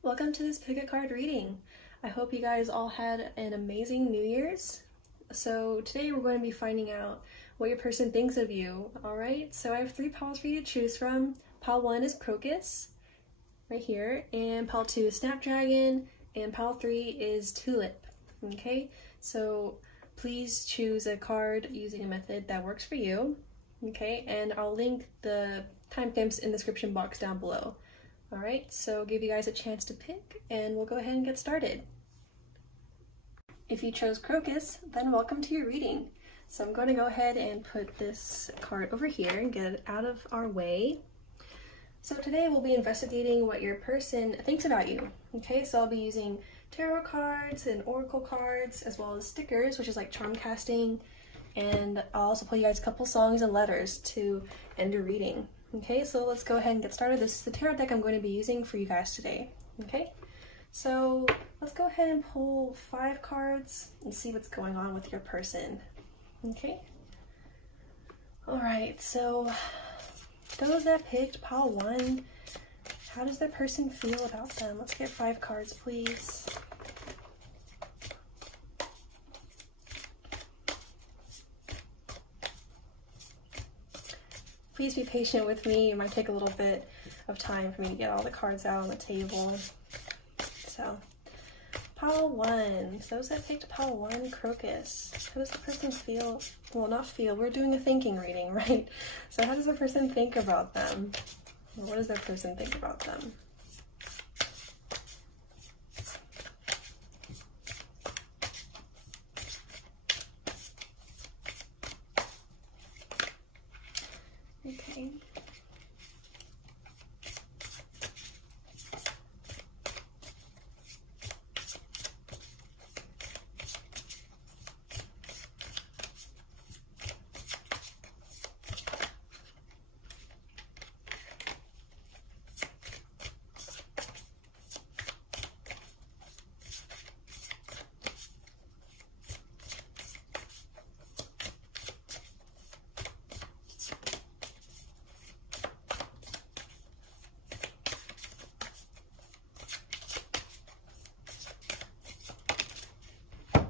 Welcome to this pick a card reading. I hope you guys all had an amazing New Year's. So today we're going to be finding out what your person thinks of you. Alright, so I have 3 piles for you to choose from. Pile 1 is Crocus, right here, and pile 2 is Snapdragon, and pile 3 is Tulip. Okay, so please choose a card using a method that works for you. Okay, and I'll link the timestamps in the description box down below. Alright, so give you guys a chance to pick, and we'll go ahead and get started. If you chose Crocus, then welcome to your reading. So I'm going to go ahead and put this card over here and get it out of our way. So today we'll be investigating what your person thinks about you. Okay, so I'll be using tarot cards and oracle cards, as well as stickers, which is like charm casting, and I'll also play you guys a couple songs and letters to end your reading. Okay, so let's go ahead and get started. This is the tarot deck I'm going to be using for you guys today. Okay, so let's go ahead and pull 5 cards and see what's going on with your person. Okay, alright, so those that picked pile 1, how does their person feel about them? Let's get 5 cards, please. Please be patient with me. It might take a little bit of time for me to get all the cards out on the table. So, pile 1. Those that picked pile 1, Crocus. How does the person feel? Well, not feel. We're doing a thinking reading, right? So how does the person think about them? Or what does their person think about them? Okay.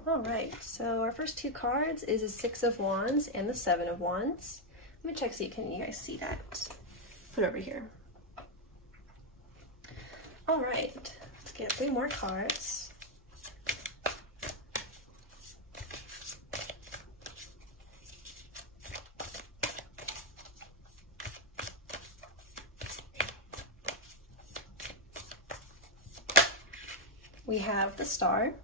Alright, so our first 2 cards is the 6 of Wands and the 7 of Wands. Let me check so you guys see that. Put it over here. Alright, let's get 3 more cards. We have the Star.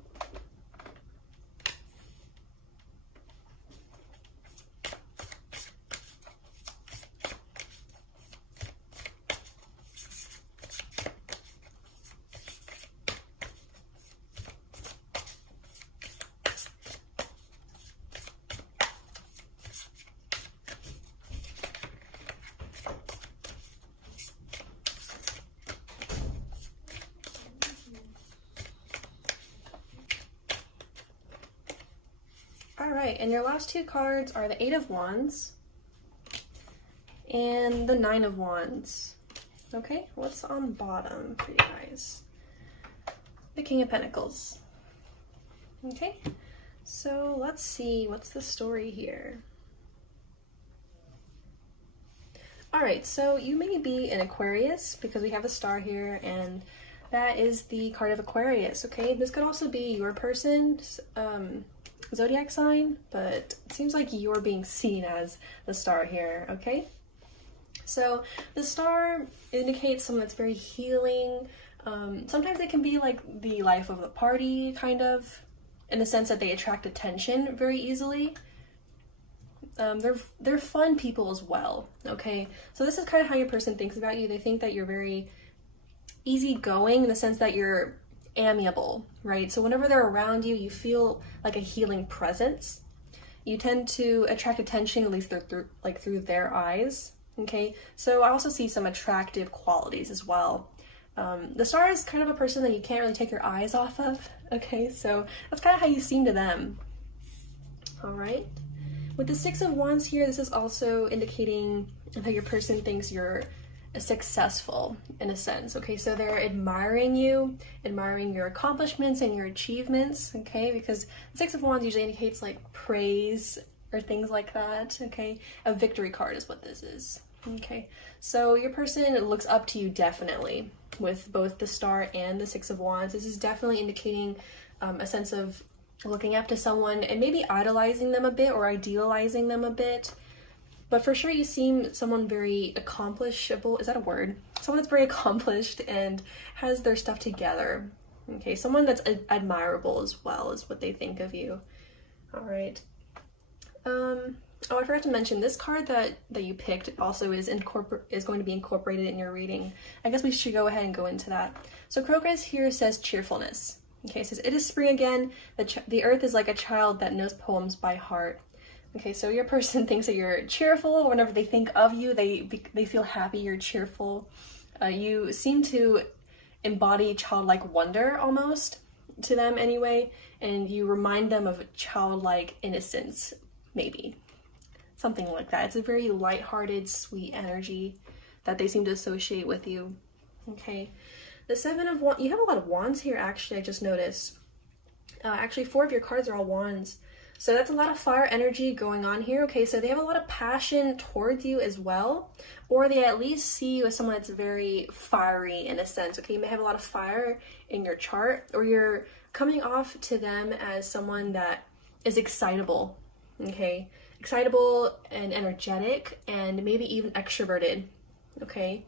Alright, and your last 2 cards are the 8 of Wands and the 9 of Wands. Okay, what's on the bottom for you guys? The King of Pentacles. Okay, so let's see, what's the story here? Alright, so you may be an Aquarius because we have a star here, and that is the card of Aquarius, okay? This could also be your person's zodiac sign, but it seems like you're being seen as the star here, okay? So the star indicates someone that's very healing. Sometimes it can be like the life of the party, kind of, in the sense that they attract attention very easily. They're fun people as well, okay? So this is kind of how your person thinks about you. They think that you're very easygoing in the sense that you're amiable, right? So whenever they're around you, you feel like a healing presence. You tend to attract attention, at least through their eyes, okay? So I also see some attractive qualities as well. The star is kind of a person that you can't really take your eyes off of, okay? So that's kind of how you seem to them. All right. With the 6 of Wands here, this is also indicating that your person thinks you're successful in a sense. Okay, so they're admiring you, admiring your accomplishments and your achievements. Okay, because the Six of Wands usually indicates like praise or things like that. Okay, a victory card is what this is. Okay, so your person looks up to you definitely with both the Star and the Six of Wands. This is definitely indicating a sense of looking up to someone and maybe idolizing them a bit or idealizing them a bit. But for sure you seem someone very accomplishable. Is that a word? Someone that's very accomplished and has their stuff together. Okay, someone that's admirable as well is what they think of you. All right. Oh, I forgot to mention this card that you picked also is going to be incorporated in your reading. I guess we should go ahead and go into that. So Crocus here says cheerfulness. Okay, it says it is spring again. The earth is like a child that knows poems by heart. Okay, so your person thinks that you're cheerful. Whenever they think of you, they feel happy, you're cheerful. You seem to embody childlike wonder almost, to them anyway, and you remind them of childlike innocence, maybe. Something like that. It's a very lighthearted, sweet energy that they seem to associate with you. Okay, the Seven of Wands, you have a lot of wands here actually, I just noticed. Actually 4 of your cards are all wands. So that's a lot of fire energy going on here. Okay, so they have a lot of passion towards you as well, or they at least see you as someone that's very fiery in a sense. Okay, you may have a lot of fire in your chart, or you're coming off to them as someone that is excitable. Okay, excitable and energetic and maybe even extroverted. Okay,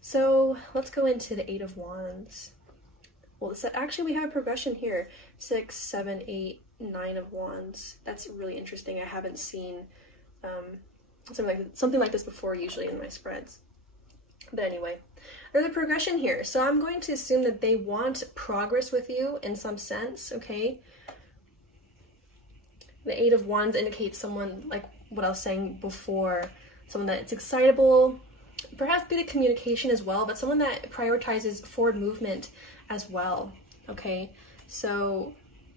so let's go into the Eight of Wands. Well, so actually we have a progression here. 6, 7, 8, 9 of Wands. That's really interesting. I haven't seen something like this before usually in my spreads. But anyway, there's a progression here. So I'm going to assume that they want progress with you in some sense, okay? The Eight of Wands indicates someone, like what I was saying before, someone that's excitable, perhaps bit of communication as well, but someone that prioritizes forward movement as well, okay? So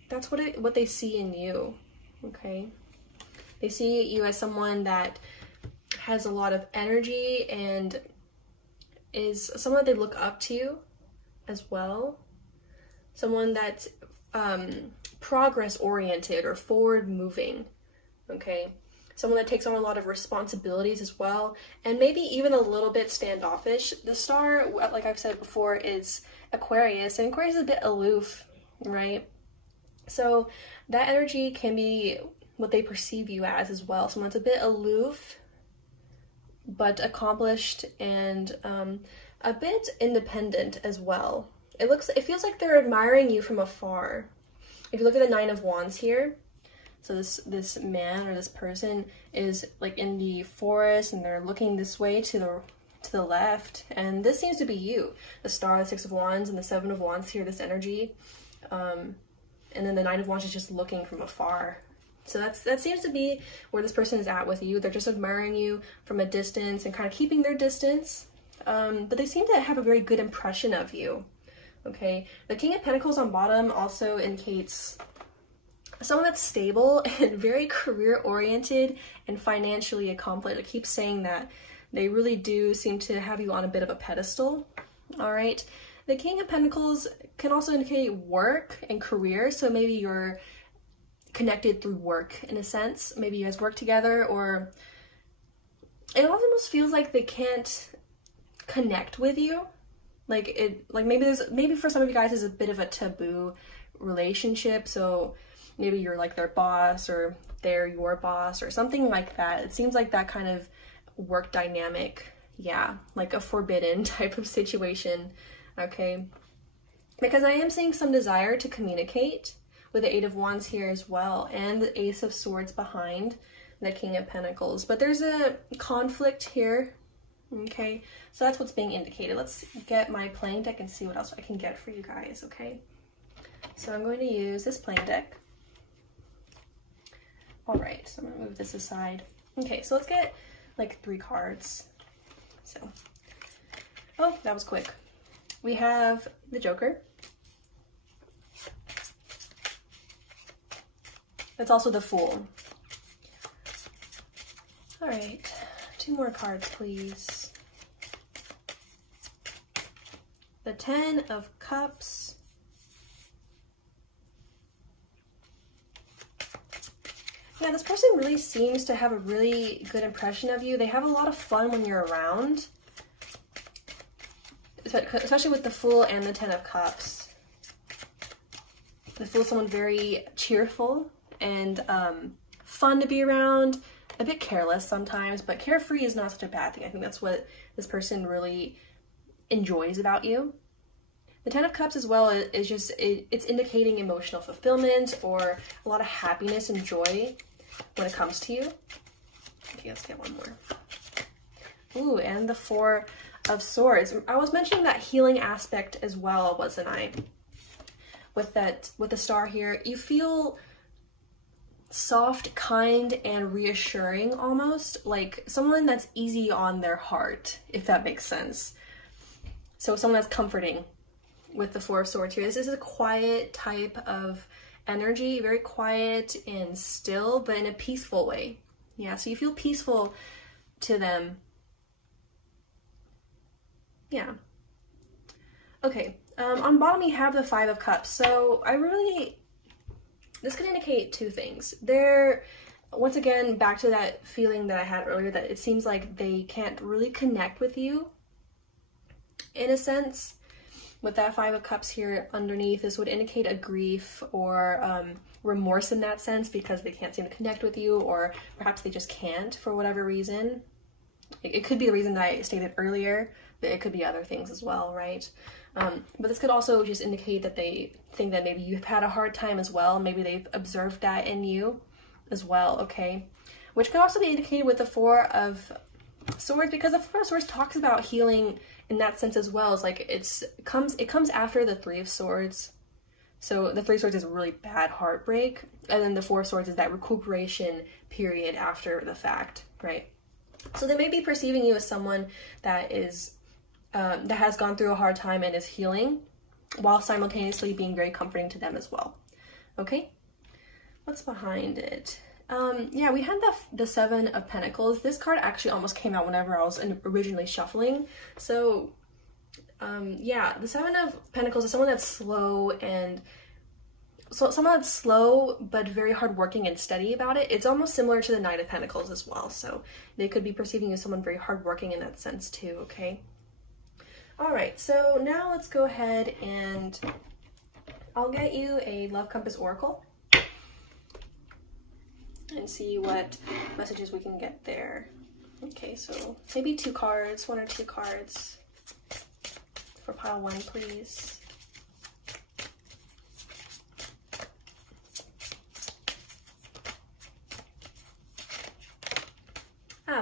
that's what they see in you, okay? They see you as someone that has a lot of energy and is someone that they look up to as well. Someone that's progress oriented or forward moving, okay? Someone that takes on a lot of responsibilities as well, and maybe even a little bit standoffish. The Star, like I've said before, is Aquarius, and Aquarius is a bit aloof, right? So that energy can be what they perceive you as well. Someone that's a bit aloof, but accomplished and a bit independent as well. It feels like they're admiring you from afar. If you look at the Nine of Wands here, so this man or this person is like in the forest and they're looking this way to the left, and this seems to be you. The Star, the Six of Wands, and the Seven of Wands here, this energy. And then the Nine of Wands is just looking from afar. So that seems to be where this person is at with you. They're just admiring you from a distance and kind of keeping their distance. But they seem to have a very good impression of you. Okay, the King of Pentacles on bottom also indicates someone that's stable and very career-oriented and financially accomplished. I keep saying that. They really do seem to have you on a bit of a pedestal. All right. The King of Pentacles can also indicate work and career. So maybe you're connected through work in a sense. Maybe you guys work together, or it almost feels like they can't connect with you. Maybe for some of you guys is a bit of a taboo relationship. So maybe you're like their boss or they're your boss or something like that. It seems like that kind of work dynamic. Yeah, like a forbidden type of situation. Okay, because I am seeing some desire to communicate with the Eight of Wands here as well, and the Ace of Swords behind the King of Pentacles. But there's a conflict here, okay? So that's what's being indicated. Let's get my playing deck and see what else I can get for you guys, okay? So I'm going to use this playing deck. All right, so I'm gonna move this aside. Okay, so let's get like 3 cards. So, oh, that was quick. We have the Joker. That's also the Fool. All right, 2 more cards, please. the 10 of Cups. Yeah, this person really seems to have a really good impression of you. They have a lot of fun when you're around, especially with the Fool and the 10 of Cups. The Fool is someone very cheerful and fun to be around, a bit careless sometimes, but carefree is not such a bad thing. I think that's what this person really enjoys about you. The 10 of Cups as well is just, it's indicating emotional fulfillment or a lot of happiness and joy when it comes to you. Okay, let's get one more. Ooh, and the 4 of Swords. I was mentioning that healing aspect as well, wasn't I? With the star here, you feel soft, kind, and reassuring almost, like someone that's easy on their heart, if that makes sense. So someone that's comforting with the 4 of Swords here. This is a quiet type of energy, very quiet and still, but in a peaceful way. Yeah, so you feel peaceful to them. Yeah. Okay, on bottom you have the 5 of Cups. So this could indicate 2 things. Once again, back to that feeling that I had earlier, that it seems like they can't really connect with you in a sense. With that 5 of Cups here underneath, this would indicate a grief or remorse in that sense, because they can't seem to connect with you, or perhaps they just can't for whatever reason. It could be the reason that I stated earlier, but it could be other things as well, right? But this could also just indicate that they think that maybe you've had a hard time as well. Maybe they've observed that in you as well, okay? Which could also be indicated with the 4 of Swords, because the 4 of Swords talks about healing in that sense as well. It's like it comes after the 3 of Swords. So the 3 of Swords is really bad heartbreak, and then the 4 of Swords is that recuperation period after the fact, right? So they may be perceiving you as someone that is that has gone through a hard time and is healing, while simultaneously being very comforting to them as well. Okay, what's behind it? Yeah, we had the 7 of Pentacles. This card actually almost came out whenever I was originally shuffling. So yeah, the 7 of Pentacles is someone that's slow, and someone that's slow but very hardworking and steady about it. It's almost similar to the Knight of Pentacles as well. So they could be perceiving you as someone very hardworking in that sense too, okay? All right, so now let's go ahead and I'll get you a Love Compass Oracle and see what messages we can get there. Okay, so maybe 2 cards, 1 or 2 cards for pile 1, please.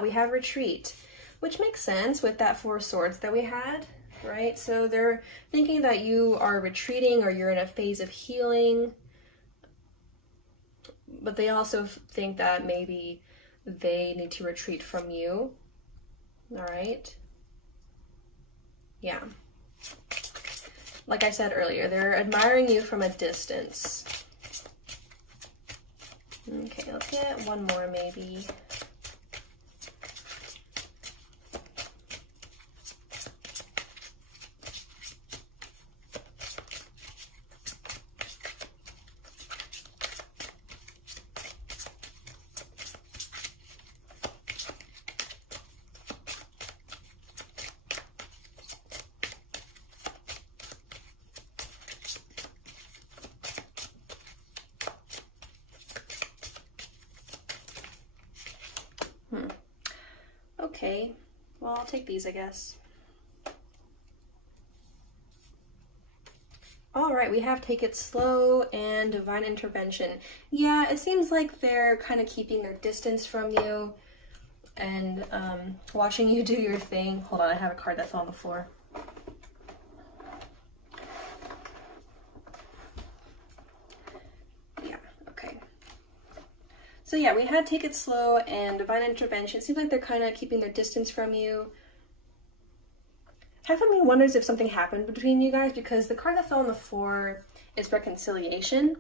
We have Retreat, which makes sense with that 4 of Swords that we had, right? So they're thinking that you are retreating or you're in a phase of healing, but they also think that maybe they need to retreat from you. All right. Yeah. Like I said earlier, they're admiring you from a distance. Okay, let's get one more maybe. Okay, well, I'll take these, I guess. All right, we have Take It Slow and Divine Intervention. Yeah, it seems like they're kind of keeping their distance from you and watching you do your thing. Hold on, I have a card that fell on the floor. So yeah, we had Take It Slow and Divine Intervention. It seems like they're kind of keeping their distance from you. Half of me wonders if something happened between you guys, because the card that fell on the floor is Reconciliation.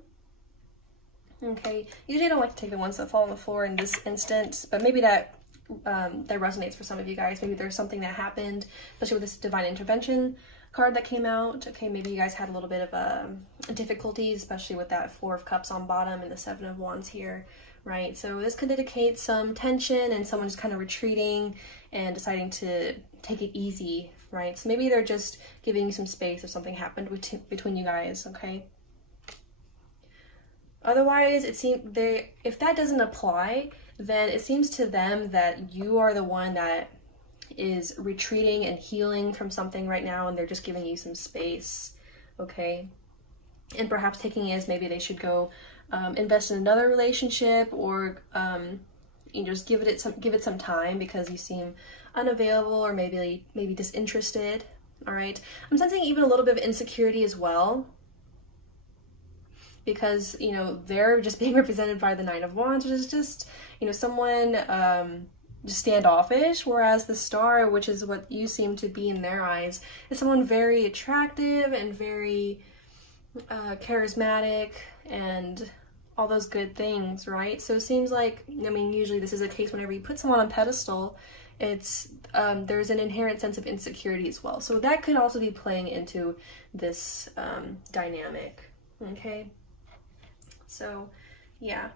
Okay, usually I don't like to take the ones that fall on the floor in this instance, but maybe that that resonates for some of you guys. Maybe there's something that happened, especially with this divine intervention card that came out. Okay, maybe you guys had a little bit of difficulties, especially with that Four of Cups on bottom and the Seven of Wands here, right? So this could indicate some tension and someone just kind of retreating and deciding to take it easy, right? So maybe they're just giving you some space if something happened between you guys, okay? Otherwise, it seems if that doesn't apply, then it seems to them that you are the one that is retreating and healing from something right now, and they're just giving you some space, okay? And perhaps taking it as maybe they should go invest in another relationship, or you just give it some time because you seem unavailable or maybe disinterested. All right, I'm sensing even a little bit of insecurity as well, because you know they're just being represented by the Nine of Wands, which is just, you know, someone just standoffish, whereas the Star, which is what you seem to be in their eyes, is someone very attractive and very charismatic and all those good things, right? So it seems like, I mean, usually this is the case whenever you put someone on a pedestal, it's there's an inherent sense of insecurity as well. So that could also be playing into this dynamic, okay? So yeah.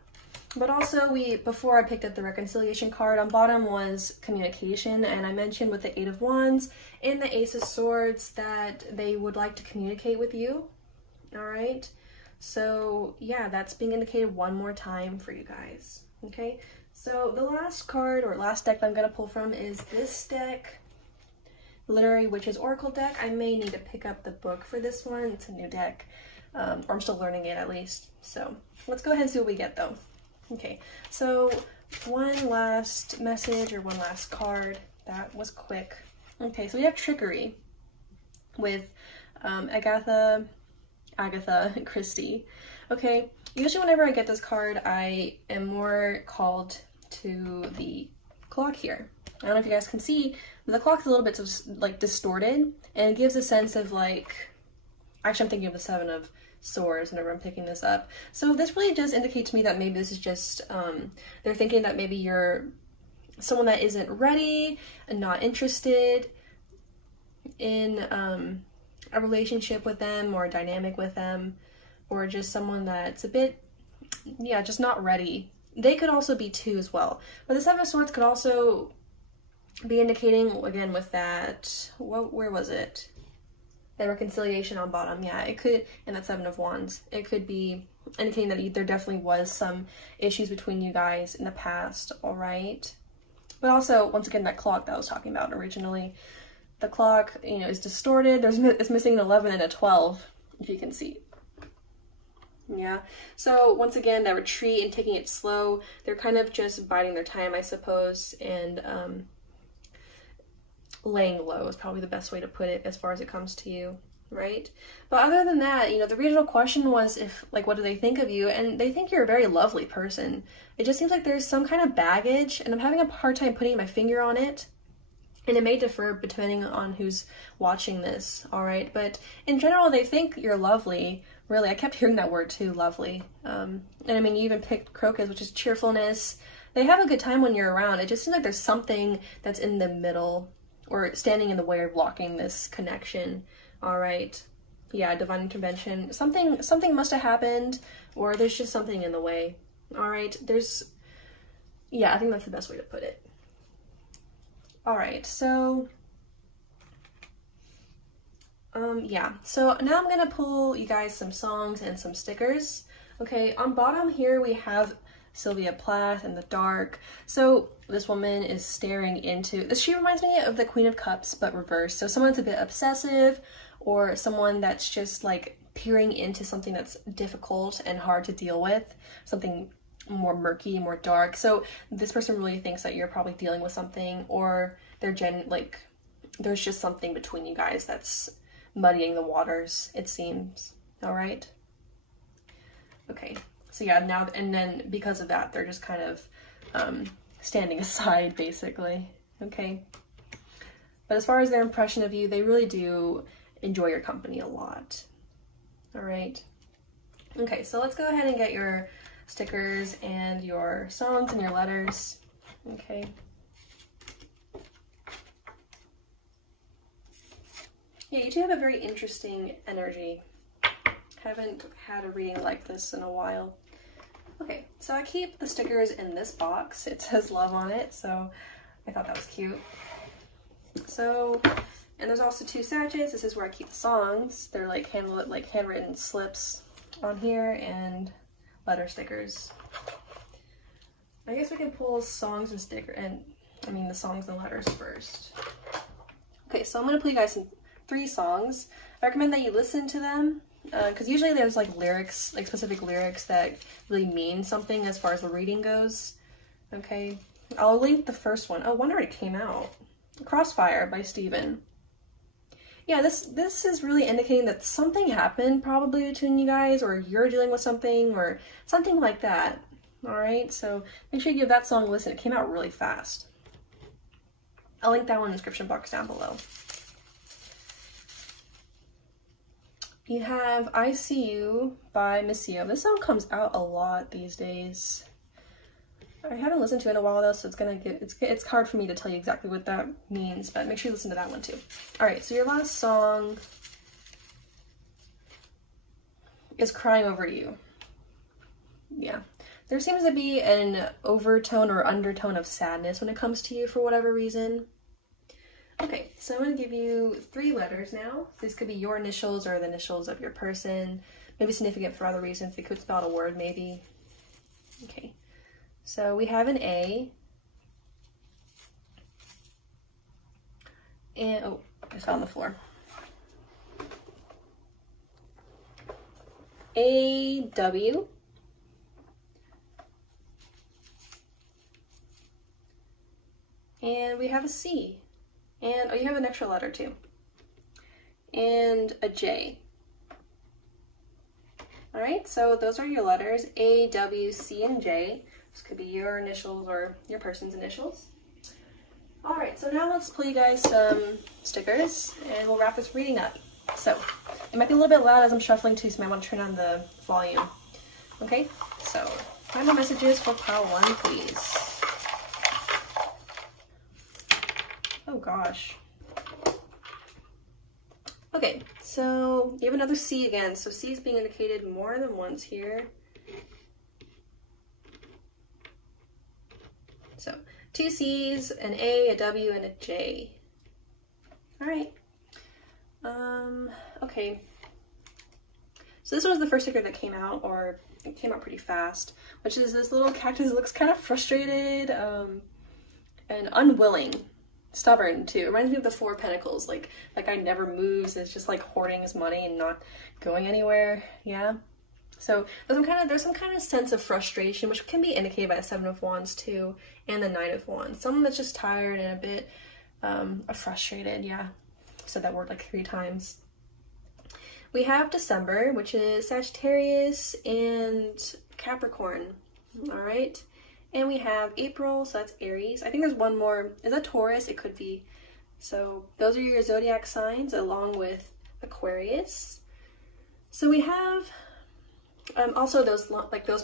But also, before I picked up the reconciliation card, on bottom was communication, and I mentioned with the Eight of Wands and the Ace of Swords that they would like to communicate with you, all right? So yeah, that's being indicated one more time for you guys, okay? So the last card, or last deck that I'm going to pull from is this deck, Literary Witches Oracle deck. I may need to pick up the book for this one. It's a new deck, or I'm still learning it at least. So let's go ahead and see what we get though. Okay, so one last message or one last card. That was quick. Okay, so we have Trickery with Agatha Christie. Okay, usually whenever I get this card, I am more called to the clock here. I don't know if you guys can see, but the clock is a little bit like distorted, and it gives a sense of like, actually I'm thinking of the Seven of Swords whenever I'm picking this up. So this really does indicate to me that maybe this is just, they're thinking that maybe you're someone that isn't ready and not interested in a relationship with them or a dynamic with them, or just someone that's a bit, yeah, just not ready. They could also be two as well. But the Seven of Swords could also be indicating, again, with that, where was it? The reconciliation on bottom, yeah, it could, and that Seven of Wands, it could be indicating that there definitely was some issues between you guys in the past, all right? But also, once again, that clock that I was talking about originally, the clock, you know, is distorted. It's missing an 11 and a 12, if you can see. Yeah, so once again, that retreat and taking it slow, they're kind of just biding their time, I suppose, and laying low is probably the best way to put it as far as it comes to you, right? But other than that, you know, the original question was if, like, what do they think of you? And they think you're a very lovely person. It just seems like there's some kind of baggage, and I'm having a hard time putting my finger on it. And it may differ depending on who's watching this, all right? But in general, they think you're lovely. Really, I kept hearing that word too, lovely. And I mean, you even picked Crocus, which is cheerfulness. They have a good time when you're around. It just seems like there's something that's in the middle or standing in the way of blocking this connection, all right? Yeah, divine intervention. Something must have happened, or there's just something in the way, all right? Yeah, I think that's the best way to put it. All right, so, yeah, so now I'm gonna pull you guys some songs and some stickers. Okay, on bottom here we have Sylvia Plath in the dark. So this woman is staring into this. She reminds me of the Queen of Cups, but reversed. So someone's a bit obsessive, or someone that's just like peering into something that's difficult and hard to deal with, something more murky, more dark. So this person really thinks that you're probably dealing with something, or there's just something between you guys that's muddying the waters, it seems. All right. Okay. So yeah, now, and then because of that, they're just kind of standing aside, basically. Okay. But as far as their impression of you, they really do enjoy your company a lot. All right. Okay, so let's go ahead and get your stickers and your songs and your letters. Okay. Yeah, you two have a very interesting energy. Haven't had a reading like this in a while. Okay, so I keep the stickers in this box. It says love on it, so I thought that was cute. So, and there's also 2 sachets. This is where I keep the songs. They're like handwritten slips on here and letter stickers. I guess we can pull songs and the songs and letters first. Okay, so I'm gonna play you guys 3 songs. I recommend that you listen to them because usually there's like lyrics, like specific lyrics that really mean something as far as the reading goes. Okay, I'll link the first one. Oh, one already came out. Crossfire by Steven. Yeah, this is really indicating that something happened probably between you guys, or you're dealing with something or something like that. All right, so make sure you give that song a listen. It came out really fast. I'll link that one in the description box down below. You have I See You by Missio. This song comes out a lot these days. I haven't listened to it in a while though, so it's hard for me to tell you exactly what that means, but make sure you listen to that one too. All right, so your last song is Crying Over You. Yeah, there seems to be an overtone or undertone of sadness when it comes to you for whatever reason. Okay, so I'm gonna give you 3 letters now. These could be your initials or the initials of your person, maybe significant for other reasons. They could spell out a word maybe. Okay. So we have an A, and oh, I fell on the floor. A, W, and we have a C, and oh, you have an extra letter too, and a J. All right, so those are your letters, A, W, C, and J. This could be your initials or your person's initials. All right, so now let's pull you guys some stickers and we'll wrap this reading up. So it might be a little bit loud as I'm shuffling too, so you might want to turn on the volume. Okay, so final messages for pile 1, please. Oh gosh. Okay, so you have another C again. So C is being indicated more than once here. So 2 C's, an A, a W, and a J. All right. Okay. So this was the first sticker that came out, or it came out pretty fast, which is this little cactus that looks kind of frustrated and unwilling. Stubborn too. It reminds me of the 4 Pentacles. Like that guy never moves. It's just like hoarding his money and not going anywhere. Yeah. So there's some kind of sense of frustration, which can be indicated by the 7 of Wands too, and the 9 of Wands. Someone that's just tired and a bit frustrated. Yeah. I've said that word like 3 times. We have December, which is Sagittarius and Capricorn. All right. And we have April, so that's Aries. I think there's one more. Is that Taurus? It could be. So those are your zodiac signs along with Aquarius. So we have also those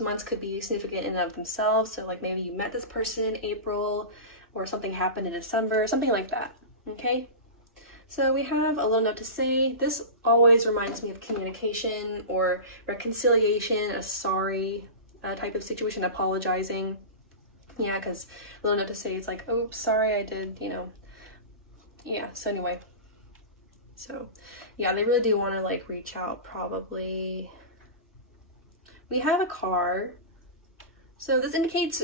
months could be significant in and of themselves. So like maybe you met this person in April or something happened in December, something like that. Okay. So we have a little note to say. This always reminds me of communication or reconciliation, a sorry type of situation, apologizing. Yeah, because a little note to say is like, oh, sorry, I did, you know. Yeah, so anyway. So, yeah, they really do want to, like, reach out, probably. We have a car. So this indicates,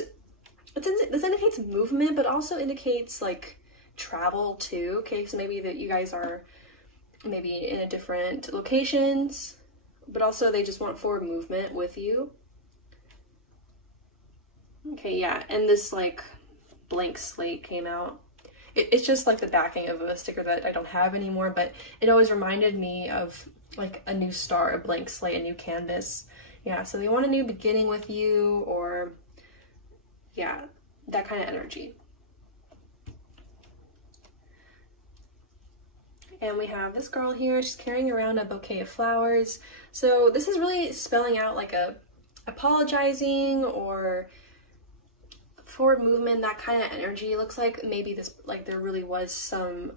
this indicates movement, but also indicates, like, travel, too. Okay, so maybe that you guys are maybe in a different locations, but also they just want forward movement with you. Okay, yeah, and this like blank slate came out. It's just like the backing of a sticker that I don't have anymore, but it always reminded me of like a new start, a blank slate, a new canvas. Yeah, so they want a new beginning with you, or yeah, that kind of energy. And we have this girl here, she's carrying around a bouquet of flowers. So this is really spelling out like a apologizing or forward movement, that kind of energy. It looks like maybe this, like there really was some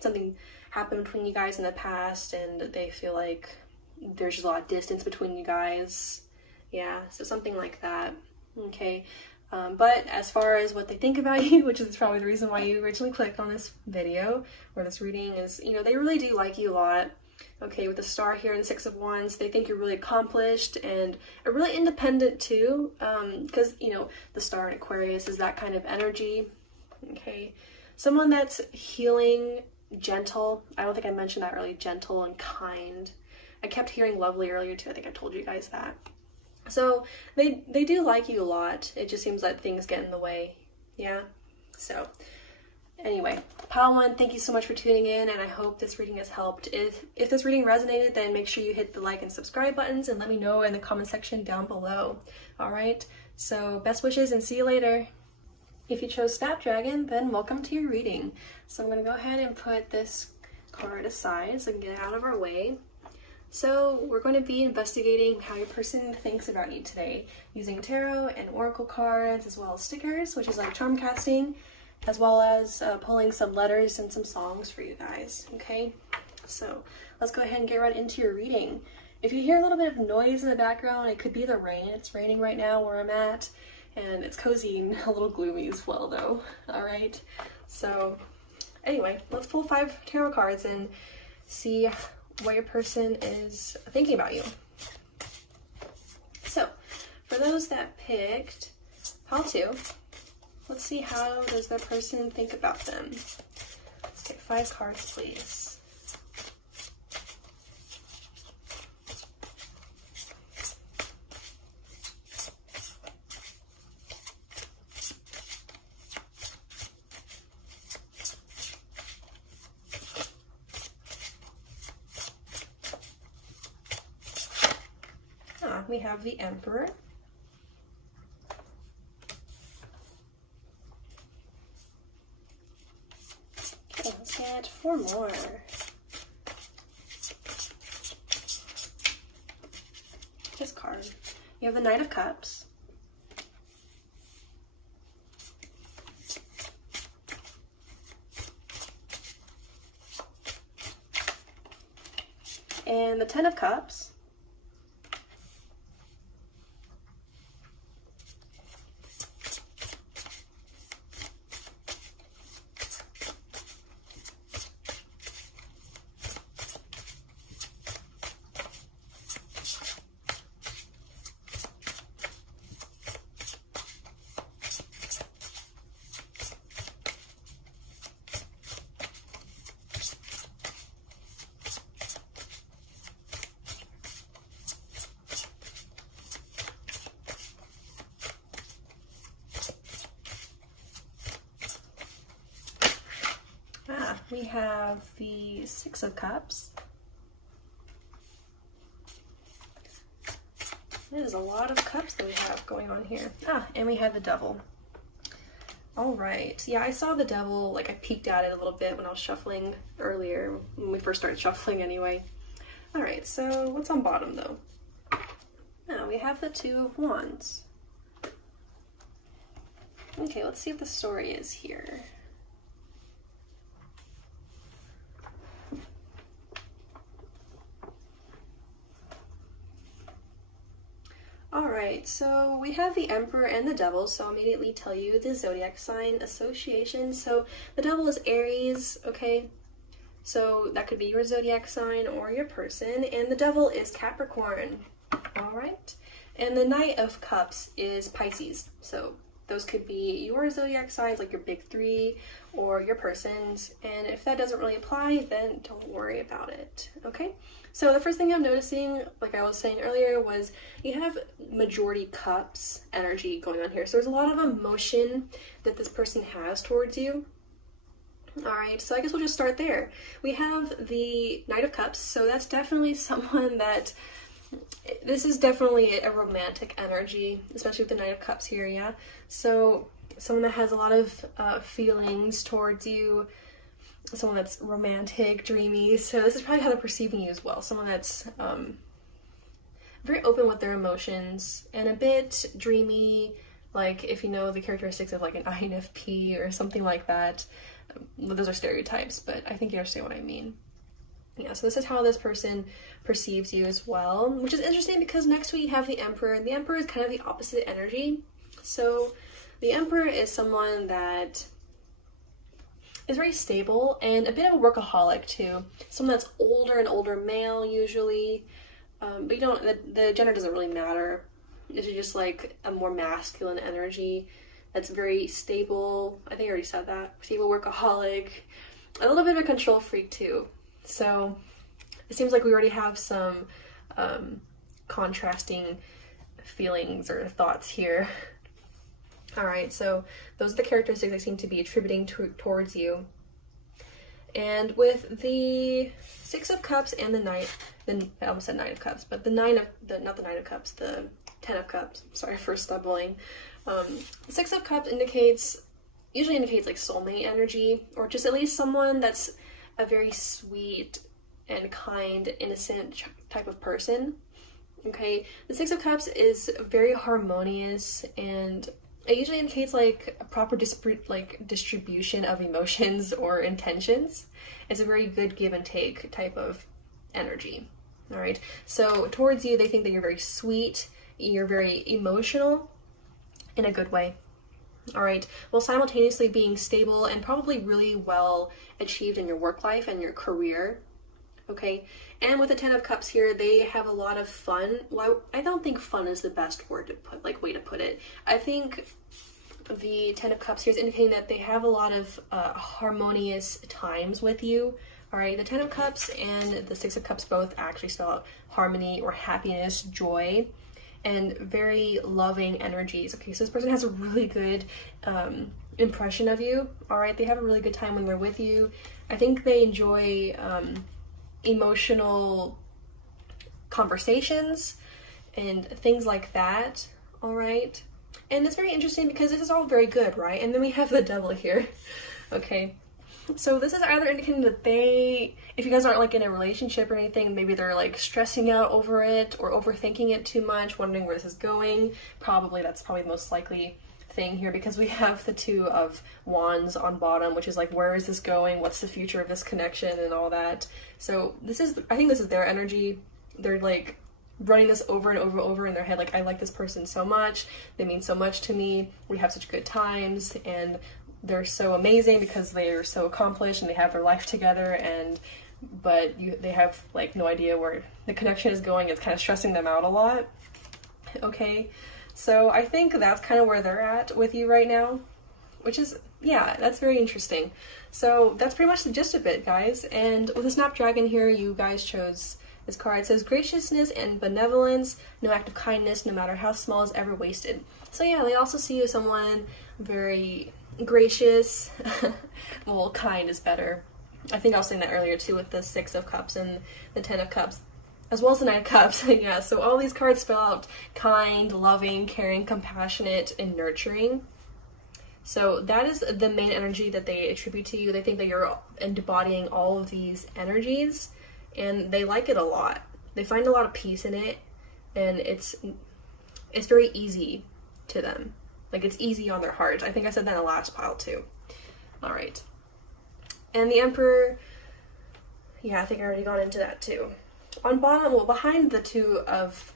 something happened between you guys in the past, and they feel like there's just a lot of distance between you guys. Yeah, so something like that. Okay. But as far as what they think about you, which is probably the reason why you originally clicked on this video or this reading, is, you know, they really do like you a lot. Okay, with the star here and the Six of Wands, they think you're really accomplished and really independent too, because, you know, the star in Aquarius is that kind of energy. Okay, someone that's healing, gentle. I don't think I mentioned that earlier. Gentle and kind. I kept hearing lovely earlier too. I think I told you guys that. So they do like you a lot. It just seems like things get in the way. Yeah. So anyway, pile one, thank you so much for tuning in, and I hope this reading has helped. If this reading resonated, then make sure you hit the like and subscribe buttons and let me know in the comment section down below. All right. So best wishes and see you later. If you chose Snapdragon, then welcome to your reading. So I'm going to go ahead and put this card aside so I can get it out of our way. So we're going to be investigating how your person thinks about you today using tarot and oracle cards, as well as stickers, which is like charm casting, as well as pulling some letters and some songs for you guys. Okay, so let's go ahead and get right into your reading. If you hear a little bit of noise in the background, it could be the rain. It's raining right now where I'm at, and it's cozy and a little gloomy as well though. All right, so anyway, let's pull 5 tarot cards and see what your person is thinking about you. So for those that picked pile 2, let's see, how does that person think about them. Let's take 5 cards, please. We have the Emperor. Okay, let's get 4 more. This card. You have the Knight of Cups. And the Ten of Cups. We have the Six of Cups. There's a lot of cups that we have going on here. And we have the Devil. All right. Yeah, I saw the Devil, like I peeked at it a little bit when I was shuffling earlier, when we first started shuffling anyway. All right, so what's on bottom though? Now we have the Two of Wands. Okay, let's see what the story is here. Alright, so we have the Emperor and the Devil, so I'll immediately tell you the zodiac sign association. So the Devil is Aries, okay? So that could be your zodiac sign or your person, and the Devil is Capricorn, alright? And the Knight of Cups is Pisces, so those could be your zodiac signs, like your big 3, or your person's, and if that doesn't really apply, then don't worry about it, okay? So the first thing I'm noticing, like I was saying earlier, was you have majority cups energy going on here. So there's a lot of emotion that this person has towards you. All right, so I guess we'll just start there. We have the Knight of Cups, so that's definitely someone that, this is definitely a romantic energy, especially with the Knight of Cups here, yeah? So someone that has a lot of feelings towards you, someone that's romantic, dreamy, so this is probably how they're perceiving you as well. Someone that's very open with their emotions and a bit dreamy, Like if you know the characteristics of like an INFP or something like that. Those are stereotypes, but I think you understand what I mean. Yeah, so this is how this person perceives you as well, which is interesting because next we have the Emperor, and the Emperor is kind of the opposite energy. So the Emperor is someone that is very stable and a bit of a workaholic too. Someone that's older, an older male usually, but you don't, the gender doesn't really matter. It's just like a more masculine energy that's very stable. I think I already said that. Stable, workaholic, a little bit of a control freak too. So it seems like we already have some contrasting feelings or thoughts here. All right, so those are the characteristics I seem to be attributing towards you. And with the Six of Cups and I almost said Nine of Cups, but not the Nine of Cups, the Ten of Cups. Sorry for stumbling. Six of Cups usually indicates like soulmate energy, or just at least someone that's a very sweet and kind, innocent type of person. Okay, the Six of Cups is very harmonious, and it usually indicates like a proper distribution of emotions or intentions. It's a very good give and take type of energy. All right, so towards you, they think that you're very sweet, you're very emotional in a good way. All right, while simultaneously being stable and probably really well achieved in your work life and your career. Okay, and with the Ten of Cups here, they have a lot of fun. Well, I don't think fun is the best word to put, like way to put it. I think the Ten of Cups here is indicating that they have a lot of harmonious times with you. All right, the Ten of Cups and the Six of Cups both actually spell out harmony or happiness, joy, and very loving energies. Okay, so this person has a really good impression of you. All right, they have a really good time when they're with you. I think they enjoy emotional conversations and things like that. All right, and it's very interesting because this is all very good, right? And then we have the Devil here. Okay, so this is either indicating that if you guys aren't like in a relationship or anything, maybe they're like stressing out over it or overthinking it too much, wondering where this is going. That's probably the most likely thing here, because we have the Two of Wands on bottom, which is like, where is this going? What's the future of this connection and all that? So I think this is their energy. They're like running this over and over in their head, like, I like this person so much, they mean so much to me, we have such good times, and they're so amazing because they are so accomplished and they have their life together, but they have like no idea where the connection is going. It's kind of stressing them out a lot. Okay, so I think that's kind of where they're at with you right now, which is, yeah, that's very interesting. So that's pretty much the gist of it, guys. And with the Snapdragon here, you guys chose this card. It says, graciousness and benevolence, no act of kindness, no matter how small, is ever wasted. So yeah, they also see you as someone very gracious. Well, kind is better. I think I was saying that earlier too with the Six of Cups and the Ten of Cups, as well as the Nine of Cups. Yeah, so all these cards spell out kind, loving, caring, compassionate, and nurturing. So that is the main energy that they attribute to you. They think that you're embodying all of these energies, and they like it a lot. They find a lot of peace in it, and it's very easy to them. Like, it's easy on their heart. I think I said that in the last pile too. All right. And the Emperor, yeah, I think I already got into that too. On bottom, well, behind the Two of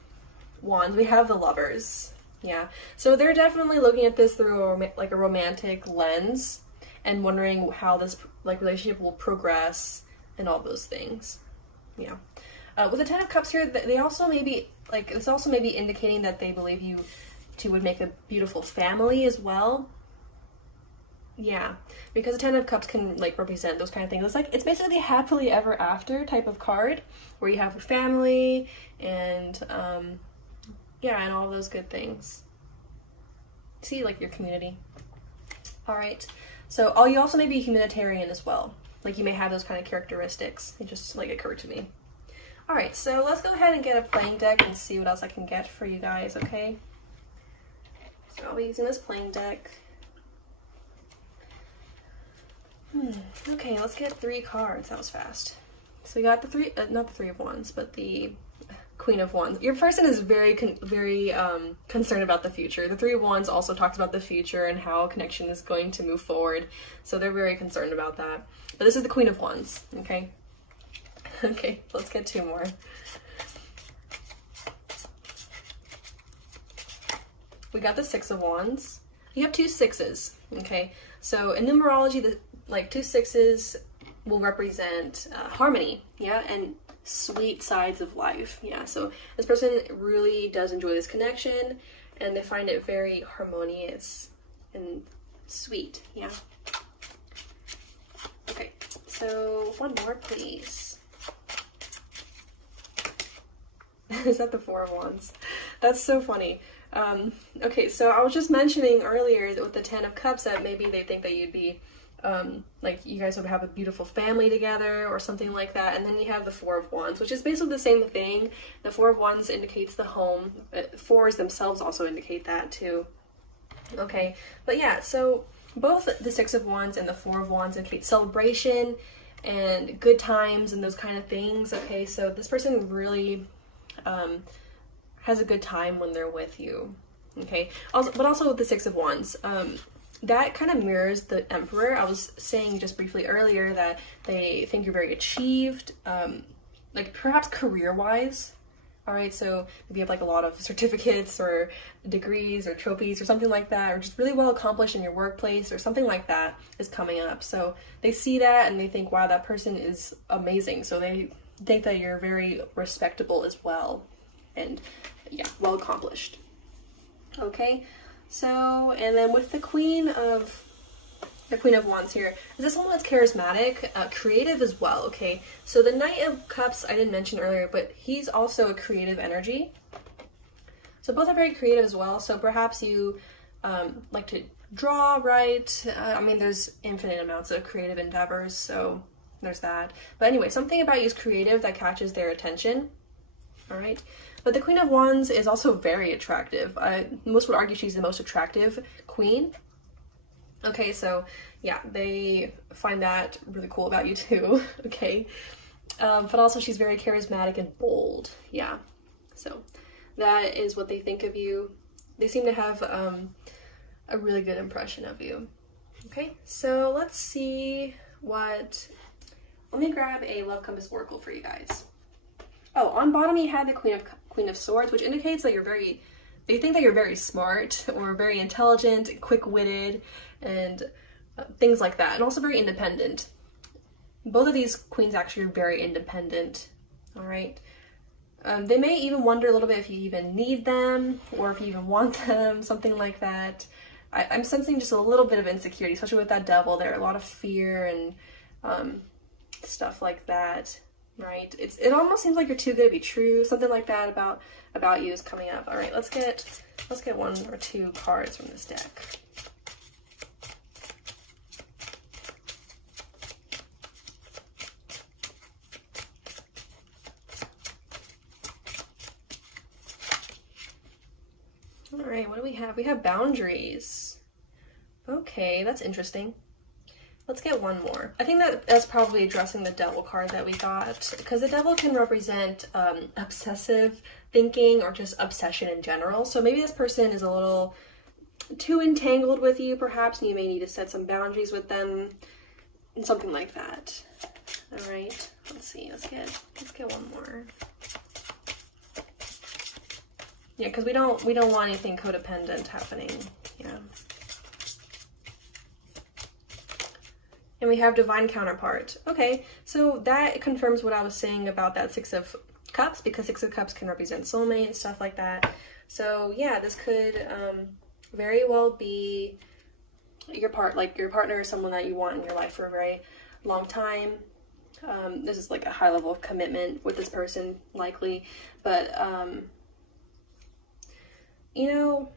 Wands, we have the Lovers. Yeah, so they're definitely looking at this through a romantic lens and wondering how this relationship will progress and all those things. Yeah. With the Ten of Cups here, they also may be this also may be indicating that they believe you two would make a beautiful family as well. Yeah, because the Ten of Cups can represent those kind of things. It's basically a happily ever after type of card where you have a family and yeah, and all those good things. See, your community. All right, so you also may be humanitarian as well. You may have those kind of characteristics. It just occurred to me. All right, so let's go ahead and get a playing deck and see what else I can get for you guys, okay? So I'll be using this playing deck. Okay, let's get 3 cards. That was fast. So we got the not the Three of Wands, but the Queen of Wands. Your person is very concerned about the future. The Three of Wands also talks about the future and how a connection is going to move forward. So they're very concerned about that. But this is the Queen of Wands, okay? Okay, let's get two more. We got the Six of Wands. You have two sixes, okay? So in numerology, like two sixes will represent harmony, yeah, and sweet sides of life, yeah. So this person really does enjoy this connection, and they find it very harmonious and sweet, yeah. Okay, so one more, please. Is that the Four of Wands? That's so funny. Okay, so I was just mentioning earlier that with the Ten of Cups that maybe they think that you'd be, like you guys would have a beautiful family together or something like that. And then you have the Four of Wands, which is basically the same thing. The Four of Wands indicates the home. Fours themselves also indicate that too. Okay, but yeah, so both the Six of Wands and the Four of Wands indicate celebration and good times and those kind of things. Okay, so this person really has a good time when they're with you, okay? Also, but also with the Six of Wands, that kind of mirrors the Emperor. I was saying just briefly earlier that they think you're very achieved, like perhaps career-wise, all right? So maybe you have like a lot of certificates or degrees or trophies or something like that, or just really well accomplished in your workplace or something like that is coming up. So they see that and they think, wow, that person is amazing. So they think that you're very respectable as well. And yeah, well accomplished. Okay, so and then with the Queen of Wands here, is this someone that's charismatic, creative as well? Okay, so the Knight of Cups I didn't mention earlier, but he's also a creative energy. So both are very creative as well. So perhaps you like to draw, write. I mean, there's infinite amounts of creative endeavors, so there's that. But anyway, something about you is creative that catches their attention. All right. But the Queen of Wands is also very attractive. Most would argue she's the most attractive queen. Okay, so yeah, they find that really cool about you too, okay? But also she's very charismatic and bold, yeah. So that is what they think of you. They seem to have a really good impression of you. Okay, so let's see what... Let me grab a Love Compass Oracle for you guys. Oh, on bottom you had the Queen of Swords, which indicates that they think that you're very smart or very intelligent, quick-witted, and things like that, and also very independent. Both of these queens actually are very independent, all right? They may even wonder a little bit if you even need them or if you even want them, something like that. I'm sensing just a little bit of insecurity, especially with that Devil there, a lot of fear and stuff like that. Right, it almost seems like you're too good to be true. Something like that about you is coming up. All right, let's get one or two cards from this deck. All right, what do we have? We have boundaries. Okay, that's interesting. Let's get one more. I think that's probably addressing the Devil card that we got, because the Devil can represent obsessive thinking or just obsession in general. So maybe this person is a little too entangled with you, perhaps, and you may need to set some boundaries with them, and something like that. All right, let's see. Let's get one more. Yeah, because we don't want anything codependent happening. Yeah. And we have Divine Counterpart. Okay, so that confirms what I was saying about that Six of Cups, because Six of Cups can represent soulmate and stuff like that. So yeah, this could very well be your partner is someone that you want in your life for a very long time. This is like a high level of commitment with this person, likely. But, you know,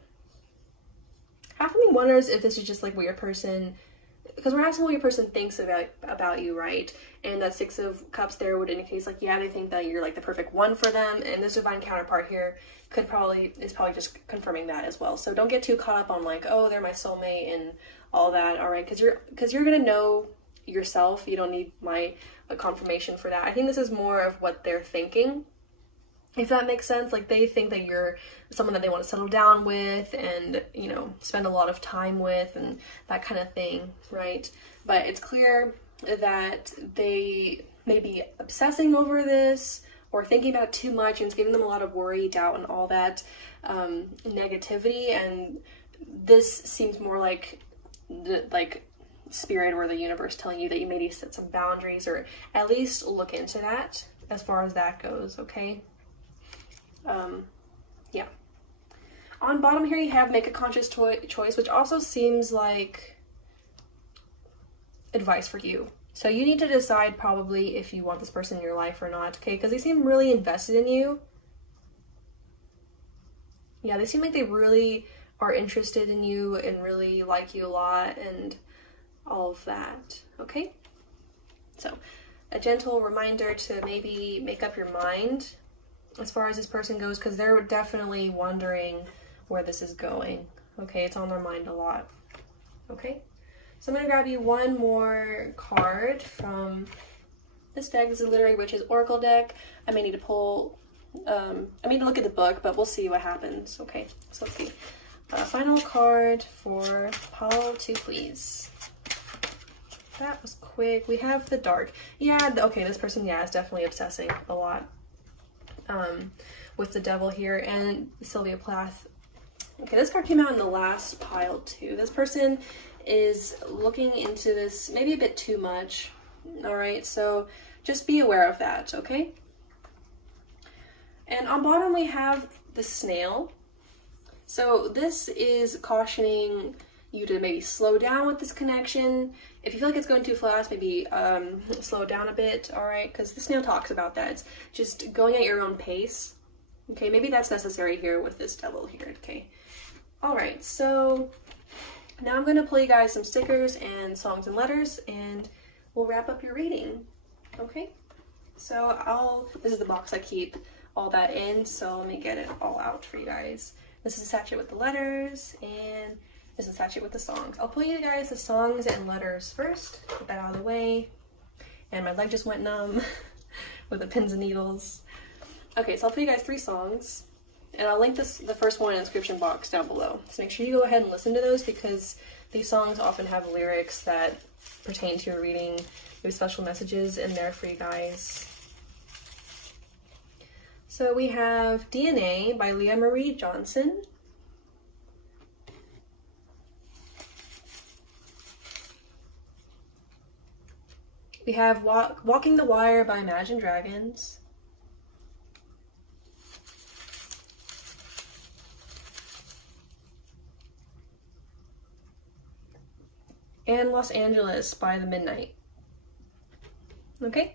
half of me wonders if this is just like what your person... Because we're asking what your person thinks about you, right? And that Six of Cups there would indicate, like, yeah, they think that you're like the perfect one for them. And this Divine Counterpart here is probably just confirming that as well. So don't get too caught up on like, oh, they're my soulmate and all that, all right? Because you're gonna know yourself. You don't need my confirmation for that. I think this is more of what they're thinking. if that makes sense. Like, they think that you're someone that they want to settle down with and, you know, spend a lot of time with and that kind of thing, right? But it's clear that they may be obsessing over this or thinking about it too much, and it's giving them a lot of worry, doubt, and all that negativity. And this seems more like spirit or the universe telling you that you may need to set some boundaries, or at least look into that as far as that goes, okay? Yeah. On bottom here you have make a conscious choice, which also seems like advice for you. So you need to decide probably if you want this person in your life or not, okay? Because they seem really invested in you. Yeah, they seem like they really are interested in you and really like you a lot and all of that, okay? So a gentle reminder to maybe make up your mind as far as this person goes, because they're definitely wondering where this is going, okay? It's on their mind a lot, okay? So I'm going to grab you one more card from this deck. This is literally Witch's Oracle deck. I may need to pull, I need to look at the book, but we'll see what happens, okay? So let's see. Final card for Paul to please. That was quick. We have the Dark. Yeah, okay, this person, yeah, is definitely obsessing a lot with the Devil here and Sylvia Plath. Okay, this card came out in the last pile too. This person is looking into this maybe a bit too much, all right? So just be aware of that, okay? And on bottom we have the Snail. So this is cautioning you to maybe slow down with this connection. If you feel like it's going too fast, maybe slow down a bit, all right? Because the Snail talks about that. It's just going at your own pace. Okay, maybe that's necessary here with this Devil here, okay? All right, so now I'm going to play you guys some stickers and songs and letters, and we'll wrap up your reading, okay? So this is the box I keep all that in, so let me get it all out for you guys. This is a sachet with the letters, and this is a sachet with the songs. I'll play you guys the songs and letters first, get that out of the way. And my leg just went numb with the pins and needles. Okay, so I'll play you guys 3 songs. And I'll link the first one in the description box down below. So make sure you go ahead and listen to those, because these songs often have lyrics that pertain to your reading. There's special messages in there for you guys. So we have DNA by Leah Marie Johnson. We have Walking the Wire by Imagine Dragons. And Los Angeles by The Midnight. Okay?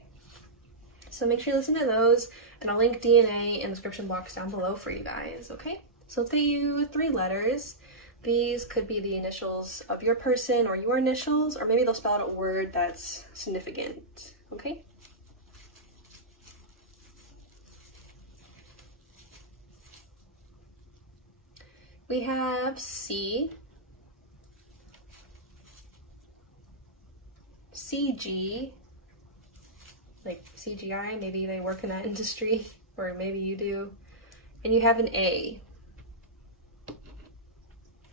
So make sure you listen to those, and I'll link DNA in the description box down below for you guys, okay? So let's get you 3 letters. These could be the initials of your person or your initials, or maybe they'll spell out a word that's significant, okay? We have C, CG, like CGI, maybe they work in that industry, or maybe you do, and you have an A.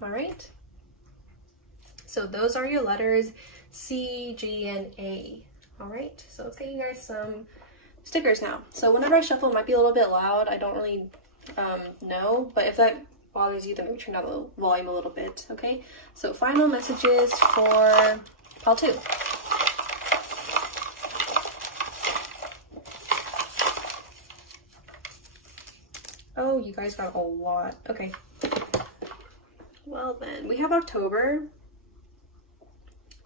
All right, so those are your letters, C, G, and A. All right, so let's get you guys some stickers now. So whenever I shuffle, it might be a little bit loud. I don't really know, but if that bothers you, then maybe turn down the volume a little bit, okay? So final messages for pile 2. Oh, you guys got a lot. Okay. Well then, we have October.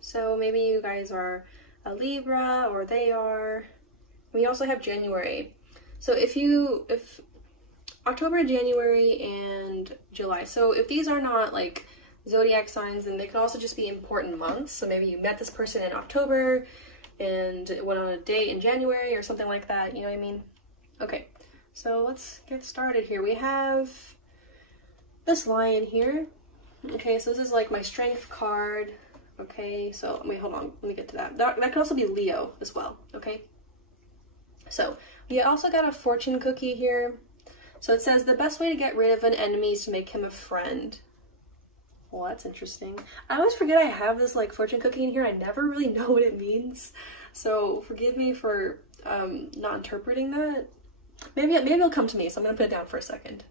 So maybe you guys are a Libra, or they are. We also have January. So if October, January, and July. So if these are not like zodiac signs, then they could also just be important months. So maybe you met this person in October and went on a date in January or something like that. You know what I mean? Okay. So let's get started here. We have this lion here. Okay, so this is like my strength card. Okay, so wait, hold on. Let me get to that. That could also be Leo as well. Okay. So we also got a fortune cookie here. So it says the best way to get rid of an enemy is to make him a friend. Well, that's interesting. I always forget I have this like fortune cookie in here. I never really know what it means. So forgive me for not interpreting that. Maybe it'll come to me, so I'm gonna put it down for a second.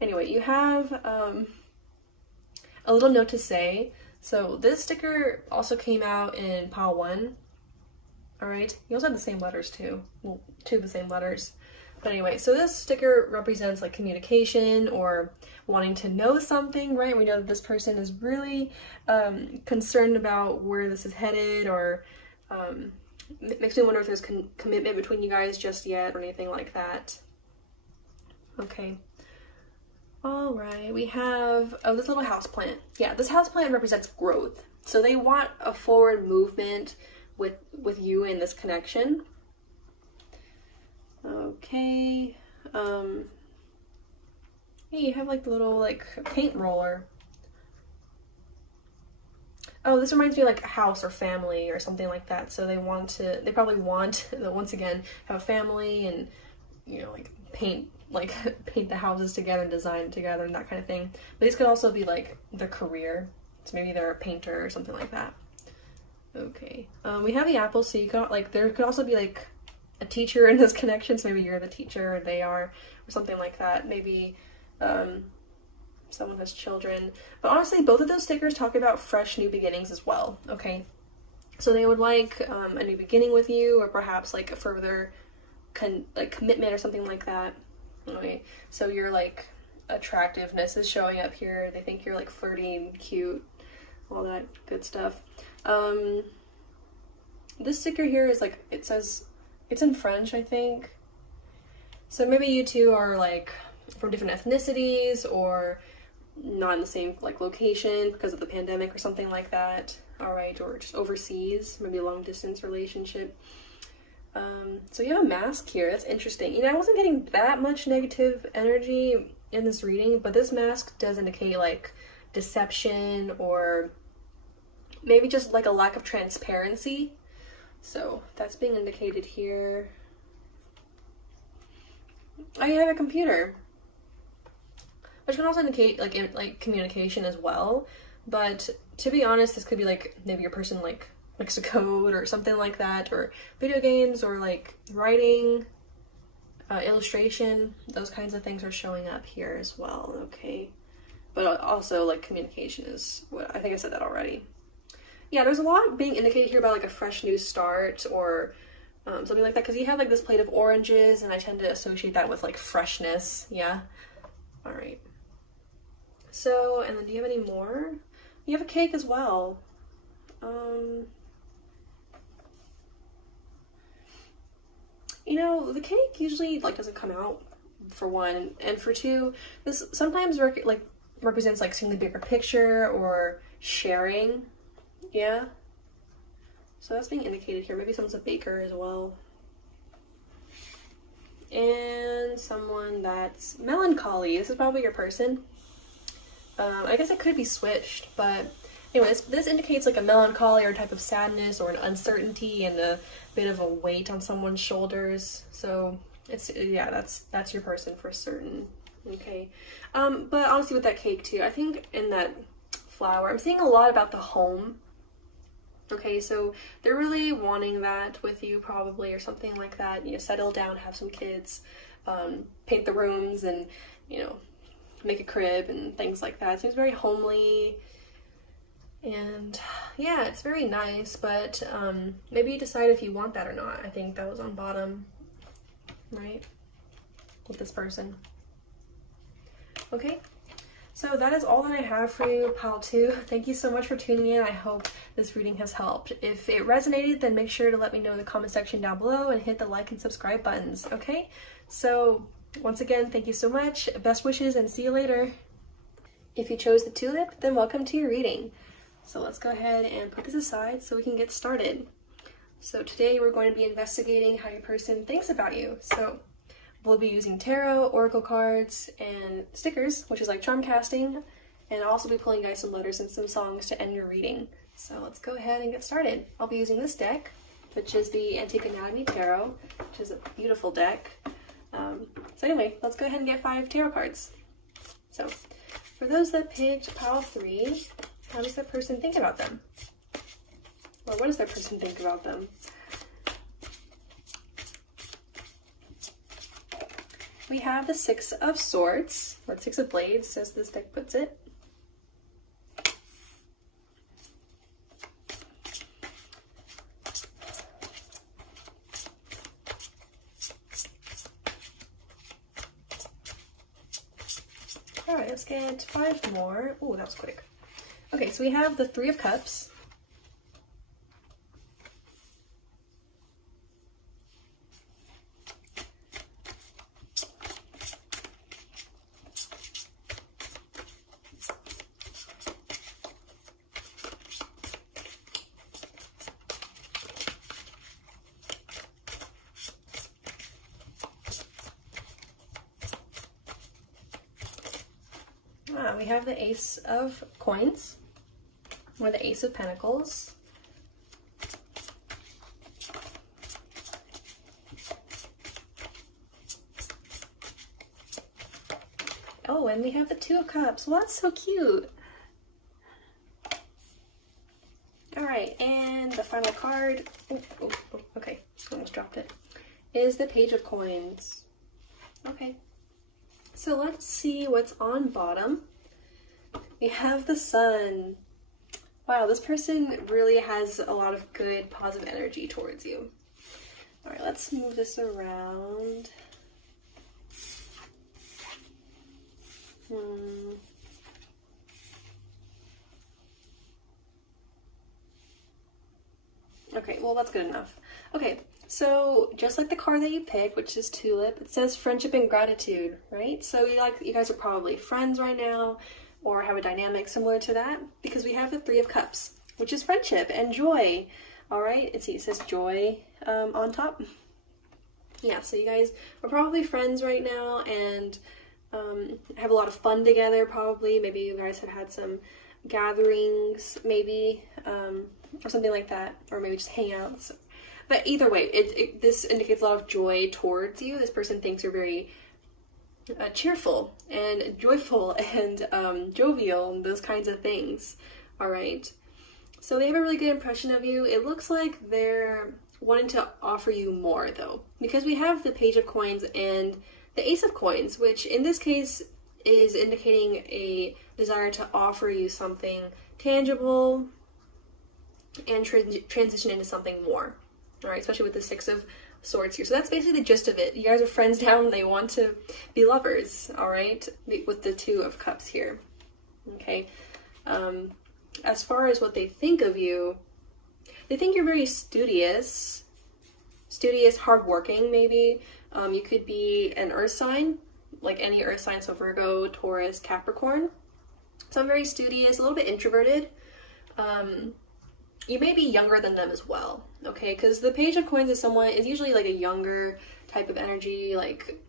Anyway, you have a little note to say. So this sticker also came out in pile 1. Alright, you also have the same letters too. Well, 2 of the same letters. But anyway, so this sticker represents like communication or wanting to know something, right? We know that this person is really concerned about where this is headed, or makes me wonder if there's commitment between you guys just yet or anything like that. Okay. All right, we have, oh, this little house plant. Yeah, this house plant represents growth. So they want a forward movement with you in this connection. Okay. Hey, you have like the little like paint roller. Oh, this reminds me of like a house or family or something like that. So they probably want to, once again, have a family and, you know, like paint the houses together and design it together and that kind of thing. But these could also be like their career. So maybe they're a painter or something like that. Okay. We have the apple, so you could, like, there could also be like a teacher in this connection. So maybe you're the teacher or they are, or something like that. Maybe someone has children. But honestly, both of those stickers talk about fresh new beginnings as well. Okay. So they would like a new beginning with you, or perhaps like a further commitment or something like that. Okay, so your like attractiveness is showing up here. They think you're like flirty and cute, all that good stuff. This sticker here is like, it says, it's in French, I think. So maybe you two are like from different ethnicities or not in the same like location because of the pandemic or something like that. All right, or just overseas, maybe a long distance relationship. So you have a mask here. That's interesting. You know, I wasn't getting that much negative energy in this reading, but this mask does indicate like deception or maybe just like a lack of transparency. So that's being indicated here. Oh, you have a computer, which can also indicate like communication as well. But to be honest, this could be like maybe your person like likes to code or something like that, or video games, or like writing, illustration. Those kinds of things are showing up here as well. Okay, but also like communication is what I think I said that already. Yeah, there's a lot being indicated here about like a fresh new start or something like that, because you have like this plate of oranges and I tend to associate that with like freshness. Yeah. All right. So, and then do you have any more? You have a cake as well. You know, the cake usually like doesn't come out, for one, and for two, this sometimes represents like seeing the bigger picture or sharing. Yeah. So that's being indicated here. Maybe someone's a baker as well. And someone that's melancholy. This is probably your person. I guess it could be switched, but anyways, this indicates like a melancholy or a type of sadness or an uncertainty and a bit of a weight on someone's shoulders. So it's, yeah, that's your person for certain. Okay. But honestly with that cake too, I think in that flower, I'm seeing a lot about the home. Okay, so they're really wanting that with you probably, or something like that. You know, settle down, have some kids, paint the rooms, and, you know, make a crib and things like that. It seems very homely, and yeah, it's very nice, but maybe decide if you want that or not. I think that was on bottom, right, with this person. Okay. So that is all that I have for you, pile 2. Thank you so much for tuning in. I hope this reading has helped. If it resonated, then make sure to let me know in the comment section down below and hit the like and subscribe buttons, okay? So once again, thank you so much. Best wishes and see you later. If you chose the tulip, then welcome to your reading. So let's go ahead and put this aside so we can get started. So today we're going to be investigating how your person thinks about you. So we'll be using tarot, oracle cards, and stickers, which is like charm casting, and I'll also be pulling dice and letters and some songs to end your reading. So let's go ahead and get started. I'll be using this deck, which is the Antique Anatomy Tarot, which is a beautiful deck. So anyway, let's go ahead and get 5 tarot cards. So for those that picked pile 3, how does that person think about them? Or what does that person think about them? We have the 6 of Swords, or 6 of Blades, as this deck puts it. Alright, let's get 5 more. Ooh, that was quick. Okay, so we have the 3 of Cups. We have the Ace of Coins, or the Ace of Pentacles. Oh, and we have the 2 of Cups. Well, that's so cute. All right, and the final card, okay, almost dropped it, is the Page of Coins. Okay, so let's see what's on bottom. We have the Sun. Wow, this person really has a lot of good, positive energy towards you. All right, let's move this around. Okay, well, that's good enough. Okay, so just like the card that you picked, which is Tulip, it says friendship and gratitude, right? So you guys are probably friends right now, or have a dynamic similar to that, because we have the 3 of Cups, which is friendship and joy. All right, it says joy on top. Yeah, so you guys are probably friends right now and have a lot of fun together probably. Maybe you guys have had some gatherings maybe, or something like that, or maybe just hangouts. But either way, this indicates a lot of joy towards you. This person thinks you're very cheerful and joyful and jovial and those kinds of things. All right, so they have a really good impression of you. It looks like they're wanting to offer you more though, because we have the Page of Coins and the Ace of Coins, which in this case is indicating a desire to offer you something tangible and transition into something more. All right, especially with the 6 of Swords here. So that's basically the gist of it. You guys are friends now and they want to be lovers, all right, with the 2 of Cups here. Okay, as far as what they think of you, they think you're very studious, hardworking maybe. You could be an earth sign, like any earth sign, so Virgo, Taurus, Capricorn. So I'm very studious, a little bit introverted. You may be younger than them as well, okay? Because the Page of Coins is usually like a younger type of energy, like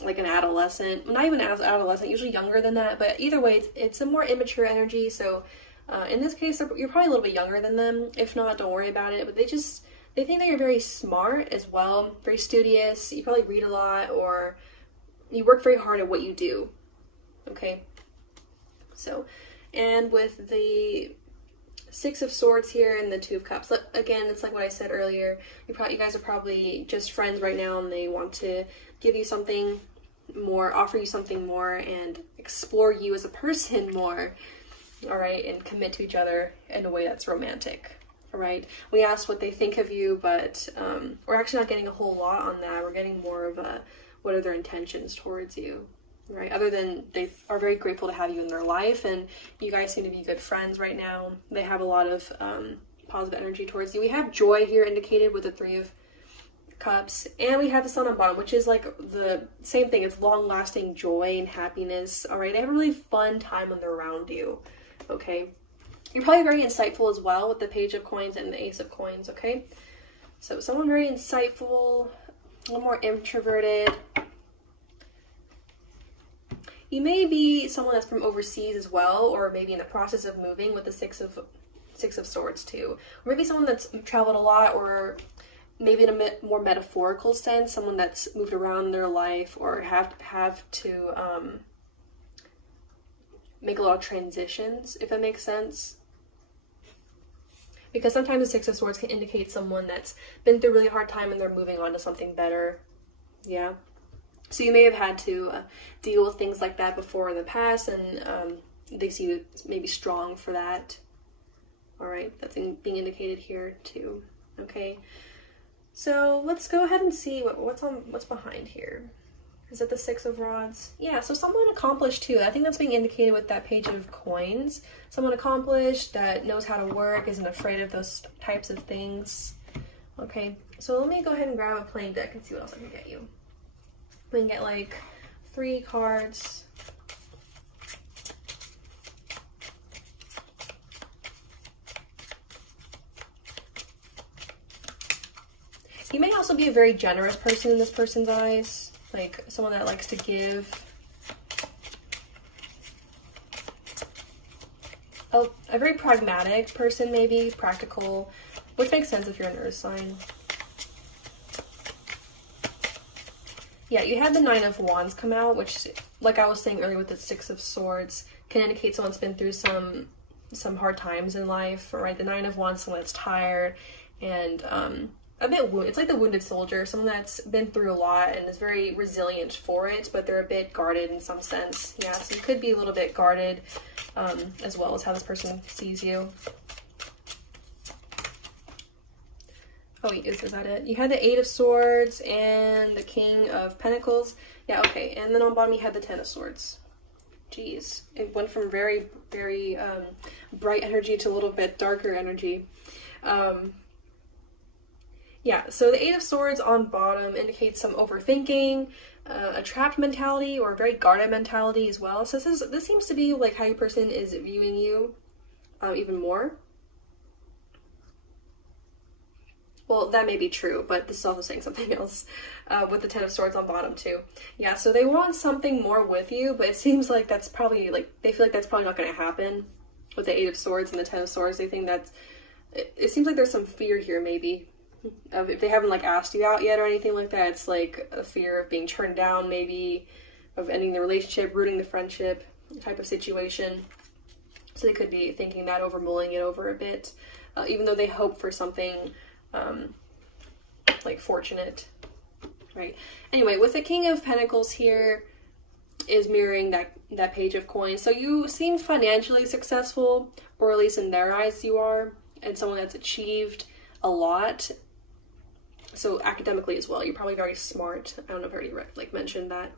an adolescent. Well, not even an adolescent, usually younger than that. But either way, it's a more immature energy. So in this case, you're probably a little bit younger than them. If not, don't worry about it. But they think that you're very smart as well, very studious. You probably read a lot, or you work very hard at what you do, okay? So, and with the 6 of Swords here and the 2 of Cups, again, it's like what I said earlier. You guys are probably just friends right now and they want to give you something more, offer you something more, and explore you as a person more, all right, and commit to each other in a way that's romantic, all right? We asked what they think of you, but we're actually not getting a whole lot on that. We're getting more of a, what are their intentions towards you, right? Other than they are very grateful to have you in their life, and you guys seem to be good friends right now. They have a lot of positive energy towards you. We have joy here indicated with the 3 of Cups, and we have the Sun on bottom, which is like the same thing. It's long-lasting joy and happiness, all right? They have a really fun time when they're around you, okay? You're probably very insightful as well with the Page of Coins and the Ace of Coins, okay? So someone very insightful, a little more introverted. You may be someone that's from overseas as well, or maybe in the process of moving with the 6 of Swords too. Or maybe someone that's traveled a lot, or maybe in a more metaphorical sense, someone that's moved around in their life or have to make a lot of transitions, if that makes sense. Because sometimes the Six of Swords can indicate someone that's been through a really hard time and they're moving on to something better. Yeah. So you may have had to deal with things like that before in the past, and they see you maybe strong for that. All right, that's being indicated here too. Okay. So let's go ahead and see what's behind here. Is it the Six of Rods? Yeah, so someone accomplished too. I think that's being indicated with that Page of Coins. Someone accomplished that knows how to work, isn't afraid of those types of things. Okay, so let me go ahead and grab a plain deck and see what else I can get you. We can get like 3 cards. You may also be a very generous person in this person's eyes. Like someone that likes to give. Oh, a very pragmatic person, maybe practical, which makes sense if you're an earth sign. Yeah, you had the Nine of Wands come out, which, like I was saying earlier with the Six of Swords, can indicate someone's been through some hard times in life, right? The Nine of Wands, someone that's tired and a bit it's like the wounded soldier, someone that's been through a lot and is very resilient for it, but they're a bit guarded in some sense. Yeah, so you could be a little bit guarded as well as how this person sees you. Oh, is that it? You had the Eight of Swords and the King of Pentacles. Yeah, okay. And then on bottom you had the Ten of Swords. Jeez. It went from very, very bright energy to a little bit darker energy. Yeah, so the Eight of Swords on bottom indicates some overthinking, a trapped mentality, or a very guarded mentality as well. So this seems to be like how your person is viewing you even more. Well, that may be true, but this is also saying something else with the Ten of Swords on bottom too. Yeah, so they want something more with you, but it seems like that's probably, like, they feel like that's probably not going to happen with the Eight of Swords and the Ten of Swords. They think that's, it seems like there's some fear here maybe. If they haven't like asked you out yet or anything like that, it's like a fear of being turned down, maybe of ending the relationship, rooting the friendship type of situation. So they could be thinking that over, mulling it over a bit, even though they hope for something like fortunate, right? Anyway, with the King of Pentacles here is mirroring that Page of Coins. So you seem financially successful, or at least in their eyes you are, and someone that's achieved a lot. So academically as well, you're probably very smart. I don't know if I already like mentioned that.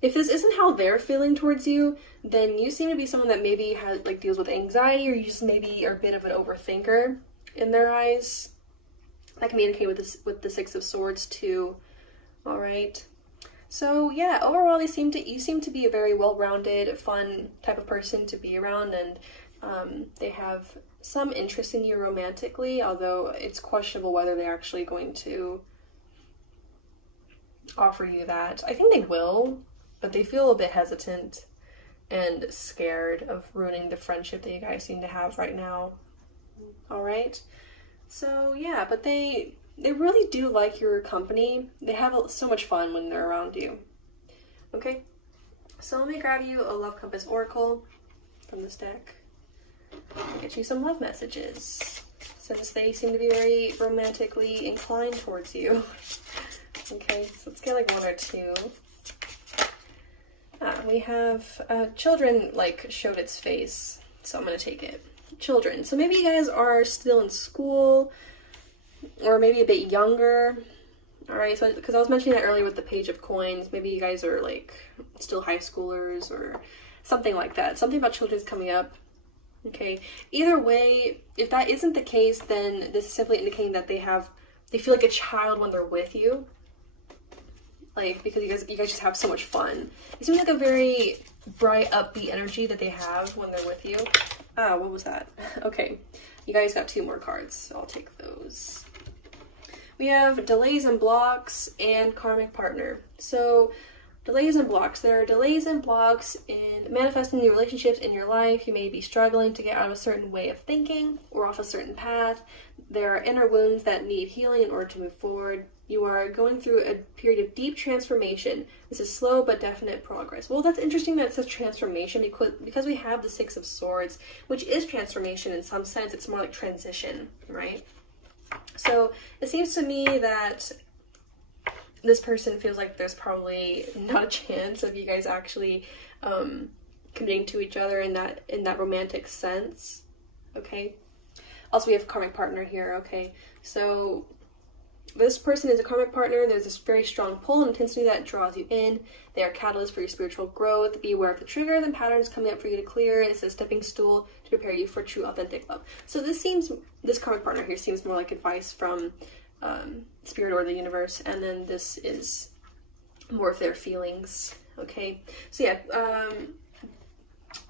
If this isn't how they're feeling towards you, then you seem to be someone that maybe has like deals with anxiety, or you just maybe are a bit of an overthinker in their eyes. That can be indicated with the Six of Swords too. All right. So yeah, overall you seem to be a very well-rounded, fun type of person to be around, and they have some interest in you romantically, although it's questionable whether they're actually going to offer you that. I think they will, but they feel a bit hesitant and scared of ruining the friendship that you guys seem to have right now. All right. So yeah, but they really do like your company. They have so much fun when they're around you. Okay. So let me grab you a Love Compass Oracle from this deck. Get you some love messages, since they seem to be very romantically inclined towards you. Okay, so let's get like 1 or 2. We have children like showed its face, so I'm gonna take it. Children. So maybe you guys are still in school, or maybe a bit younger. All right, so because I was mentioning that earlier with the Page of Coins, maybe you guys are like still high schoolers or something like that. Something about children's coming up. Okay, either way, if that isn't the case, then this is simply indicating that they feel like a child when they're with you. Like, because you guys just have so much fun. It seems like a very bright, upbeat energy that they have when they're with you. Ah, what was that? Okay, you guys got 2 more cards, so I'll take those. We have Delays and Blocks and Karmic Partner. So Delays and blocks. There are delays and blocks in manifesting new relationships in your life. You may be struggling to get out of a certain way of thinking or off a certain path. There are inner wounds that need healing in order to move forward. You are going through a period of deep transformation. This is slow but definite progress. Well, that's interesting that it says transformation because we have the Six of Swords, which is transformation in some sense. It's more like transition, right? So it seems to me that this person feels like there's probably not a chance of you guys actually committing to each other in that romantic sense. Okay. Also, we have karmic partner here. Okay, so this person is a karmic partner. There's this very strong pull and intensity that draws you in. They are catalysts for your spiritual growth. Be aware of the triggers and patterns coming up for you to clear. It's a stepping stool to prepare you for true, authentic love. So this karmic partner here seems more like advice from spirit or the universe, and then this is more of their feelings. Okay, so yeah,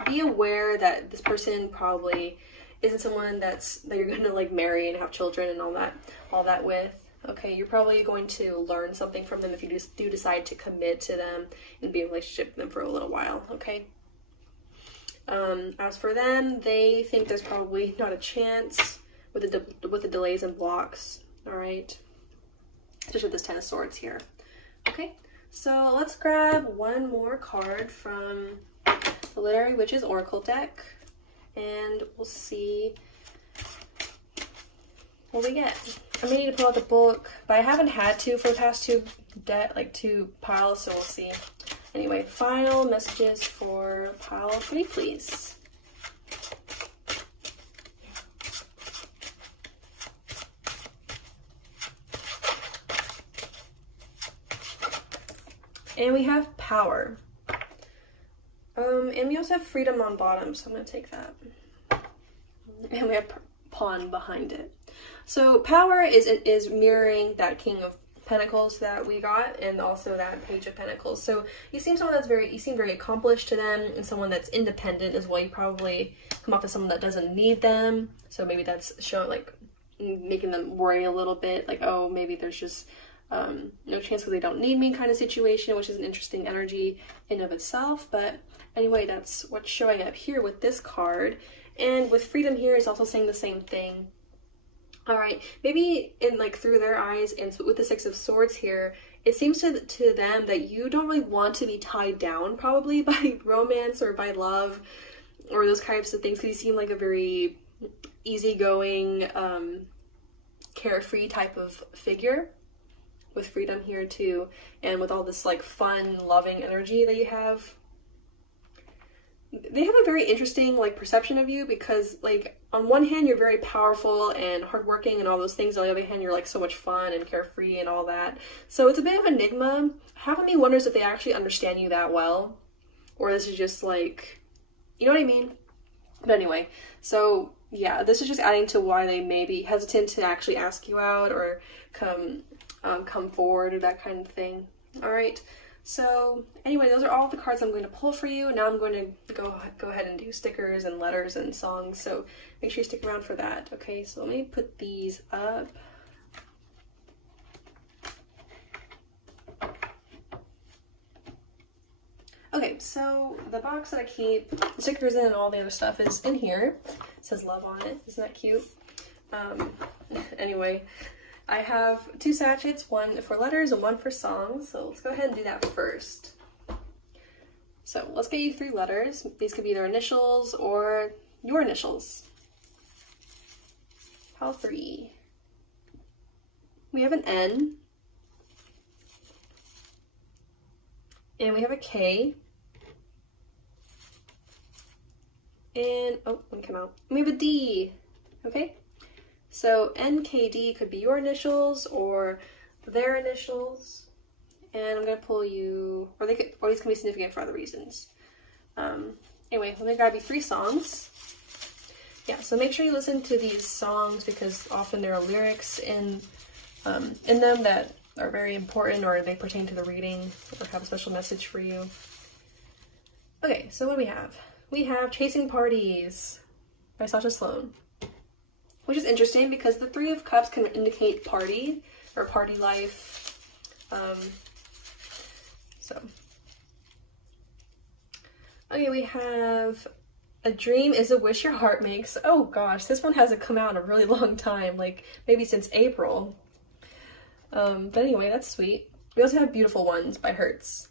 be aware that this person probably isn't someone that you're gonna like marry and have children and all that with. Okay, you're probably going to learn something from them if you do decide to commit to them and be in a relationship with them for a little while. Okay. As for them, they think there's probably not a chance with the delays and blocks. All right, especially with this Ten of Swords here. Okay, so let's grab one more card from the Literary Witches Oracle deck, and we'll see what we get. I may need to pull out the book, but I haven't had to for the past two piles, so we'll see. Anyway, final messages for pile 3, please. And we have power. And we also have freedom on bottom, so I'm going to take that. And we have pawn behind it. So power is mirroring that King of Pentacles that we got, and also that Page of Pentacles. So you seem very accomplished to them, and someone that's independent as well. You probably come off as someone that doesn't need them. So maybe that's showing, like, making them worry a little bit, like, oh, maybe there's just no chance because they don't need me kind of situation, which is an interesting energy in of itself. But anyway, that's what's showing up here with this card. And with freedom here is also saying the same thing. All right, maybe in like through their eyes, and with the Six of Swords here, it seems to them that you don't really want to be tied down probably by romance or by love or those types of things, because you seem like a very easygoing, carefree type of figure with freedom here too, and with all this like fun, loving energy that you have. They have a very interesting like perception of you, because like on one hand you're very powerful and hardworking and all those things, on the other hand you're like so much fun and carefree and all that. So it's a bit of an enigma. Half of me wonders if they actually understand you that well, or this is just like, you know what I mean? But anyway, so yeah, this is just adding to why they may be hesitant to actually ask you out or come forward or that kind of thing. All right. So anyway, those are all the cards I'm going to pull for you. Now I'm going to go ahead and do stickers and letters and songs, so make sure you stick around for that. Okay, so let me put these up. Okay, so the box that I keep the stickers in and all the other stuff is in here. It says love on it. Isn't that cute? Anyway, I have 2 sachets, one for letters and one for songs. So let's go ahead and do that first. So let's get you 3 letters. These could be their initials or your initials. Pile 3. We have an N. And we have a K. And, oh, one came out. And we have a D. Okay? So NKD could be your initials or their initials, and I'm gonna pull you, or these can be significant for other reasons. Anyway, let me grab you 3 songs. Yeah, so make sure you listen to these songs, because often there are lyrics in them that are very important, or they pertain to the reading or have a special message for you. Okay, so what do we have? We have Chasing Parties by Sasha Sloan, which is interesting because the 3 of Cups can indicate party or party life. So Okay, we have a dream is a wish your heart makes. Oh gosh, this one hasn't come out in a really long time, like maybe since April. But anyway, that's sweet. We also have Beautiful Ones by Hertz.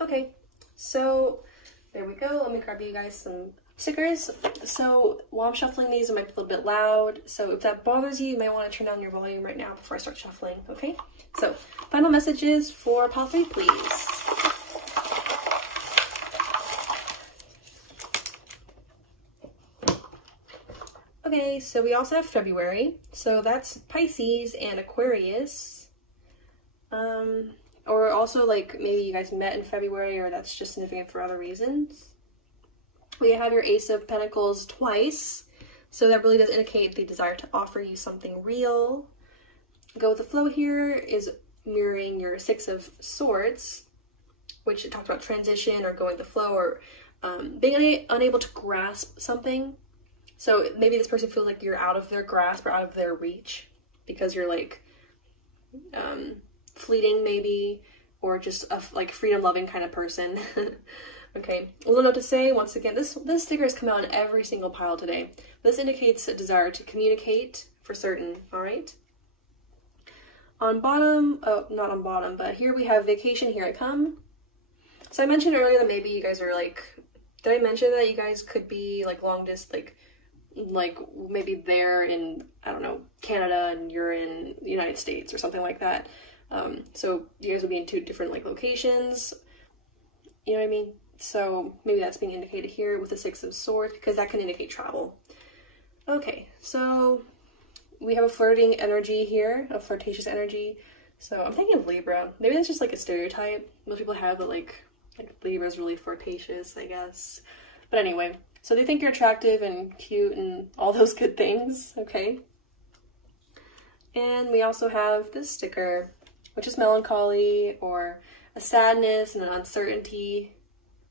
Okay, so there we go. Let me grab you guys some stickers. So while I'm shuffling these, it might be a little bit loud. So if that bothers you, you might want to turn down your volume right now before I start shuffling, okay? So final messages for pile 3, please. Okay, so we also have February. So that's Pisces and Aquarius. Or also like maybe you guys met in February, or that's just significant for other reasons. We have your Ace of Pentacles twice. So that really does indicate the desire to offer you something real. Go with the flow here is mirroring your Six of Swords, which talks about transition or going with the flow, or being unable to grasp something. So maybe this person feels like you're out of their grasp or out of their reach because you're like fleeting maybe, or just a like freedom-loving kind of person. Okay, a little note to say, once again, this sticker has come out in every single pile today. This indicates a desire to communicate for certain, all right? On bottom, oh, not on bottom, but here we have vacation, here I come. So I mentioned earlier that maybe you guys are like, did I mention that you guys could be like long distance, like maybe they're in, I don't know, Canada and you're in the United States or something like that. So you guys would be in 2 different like locations, you know what I mean? So maybe that's being indicated here with the Six of Swords, because that can indicate travel. Okay, so we have a flirting energy here, a flirtatious energy. So I'm thinking of Libra. Maybe that's just like a stereotype most people have, but like Libra's really flirtatious, I guess. But anyway, so they think you're attractive and cute and all those good things, okay? And we also have this sticker, which is melancholy, or a sadness and an uncertainty,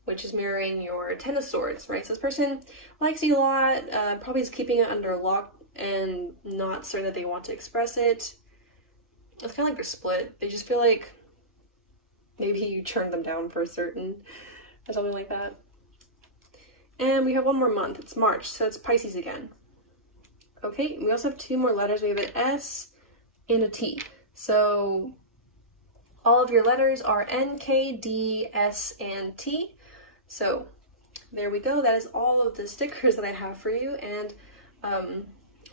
which is mirroring your Ten of Swords, right? So this person likes you a lot, probably is keeping it under lock and not certain that they want to express it. It's kind of like they're split. They just feel like maybe you turned them down for certain, or something like that. And we have one more month. It's March, so it's Pisces again. Okay, we also have 2 more letters. We have an S and a T. So all of your letters are N, K, D, S, and T. So there we go. That is all of the stickers that I have for you, and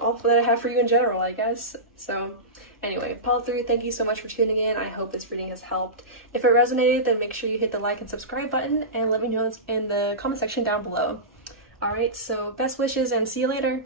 all that I have for you in general, I guess. So anyway, pile 3, thank you so much for tuning in. I hope this reading has helped. If it resonated, then make sure you hit the like and subscribe button, and let me know in the comment section down below. Alright, so best wishes and see you later.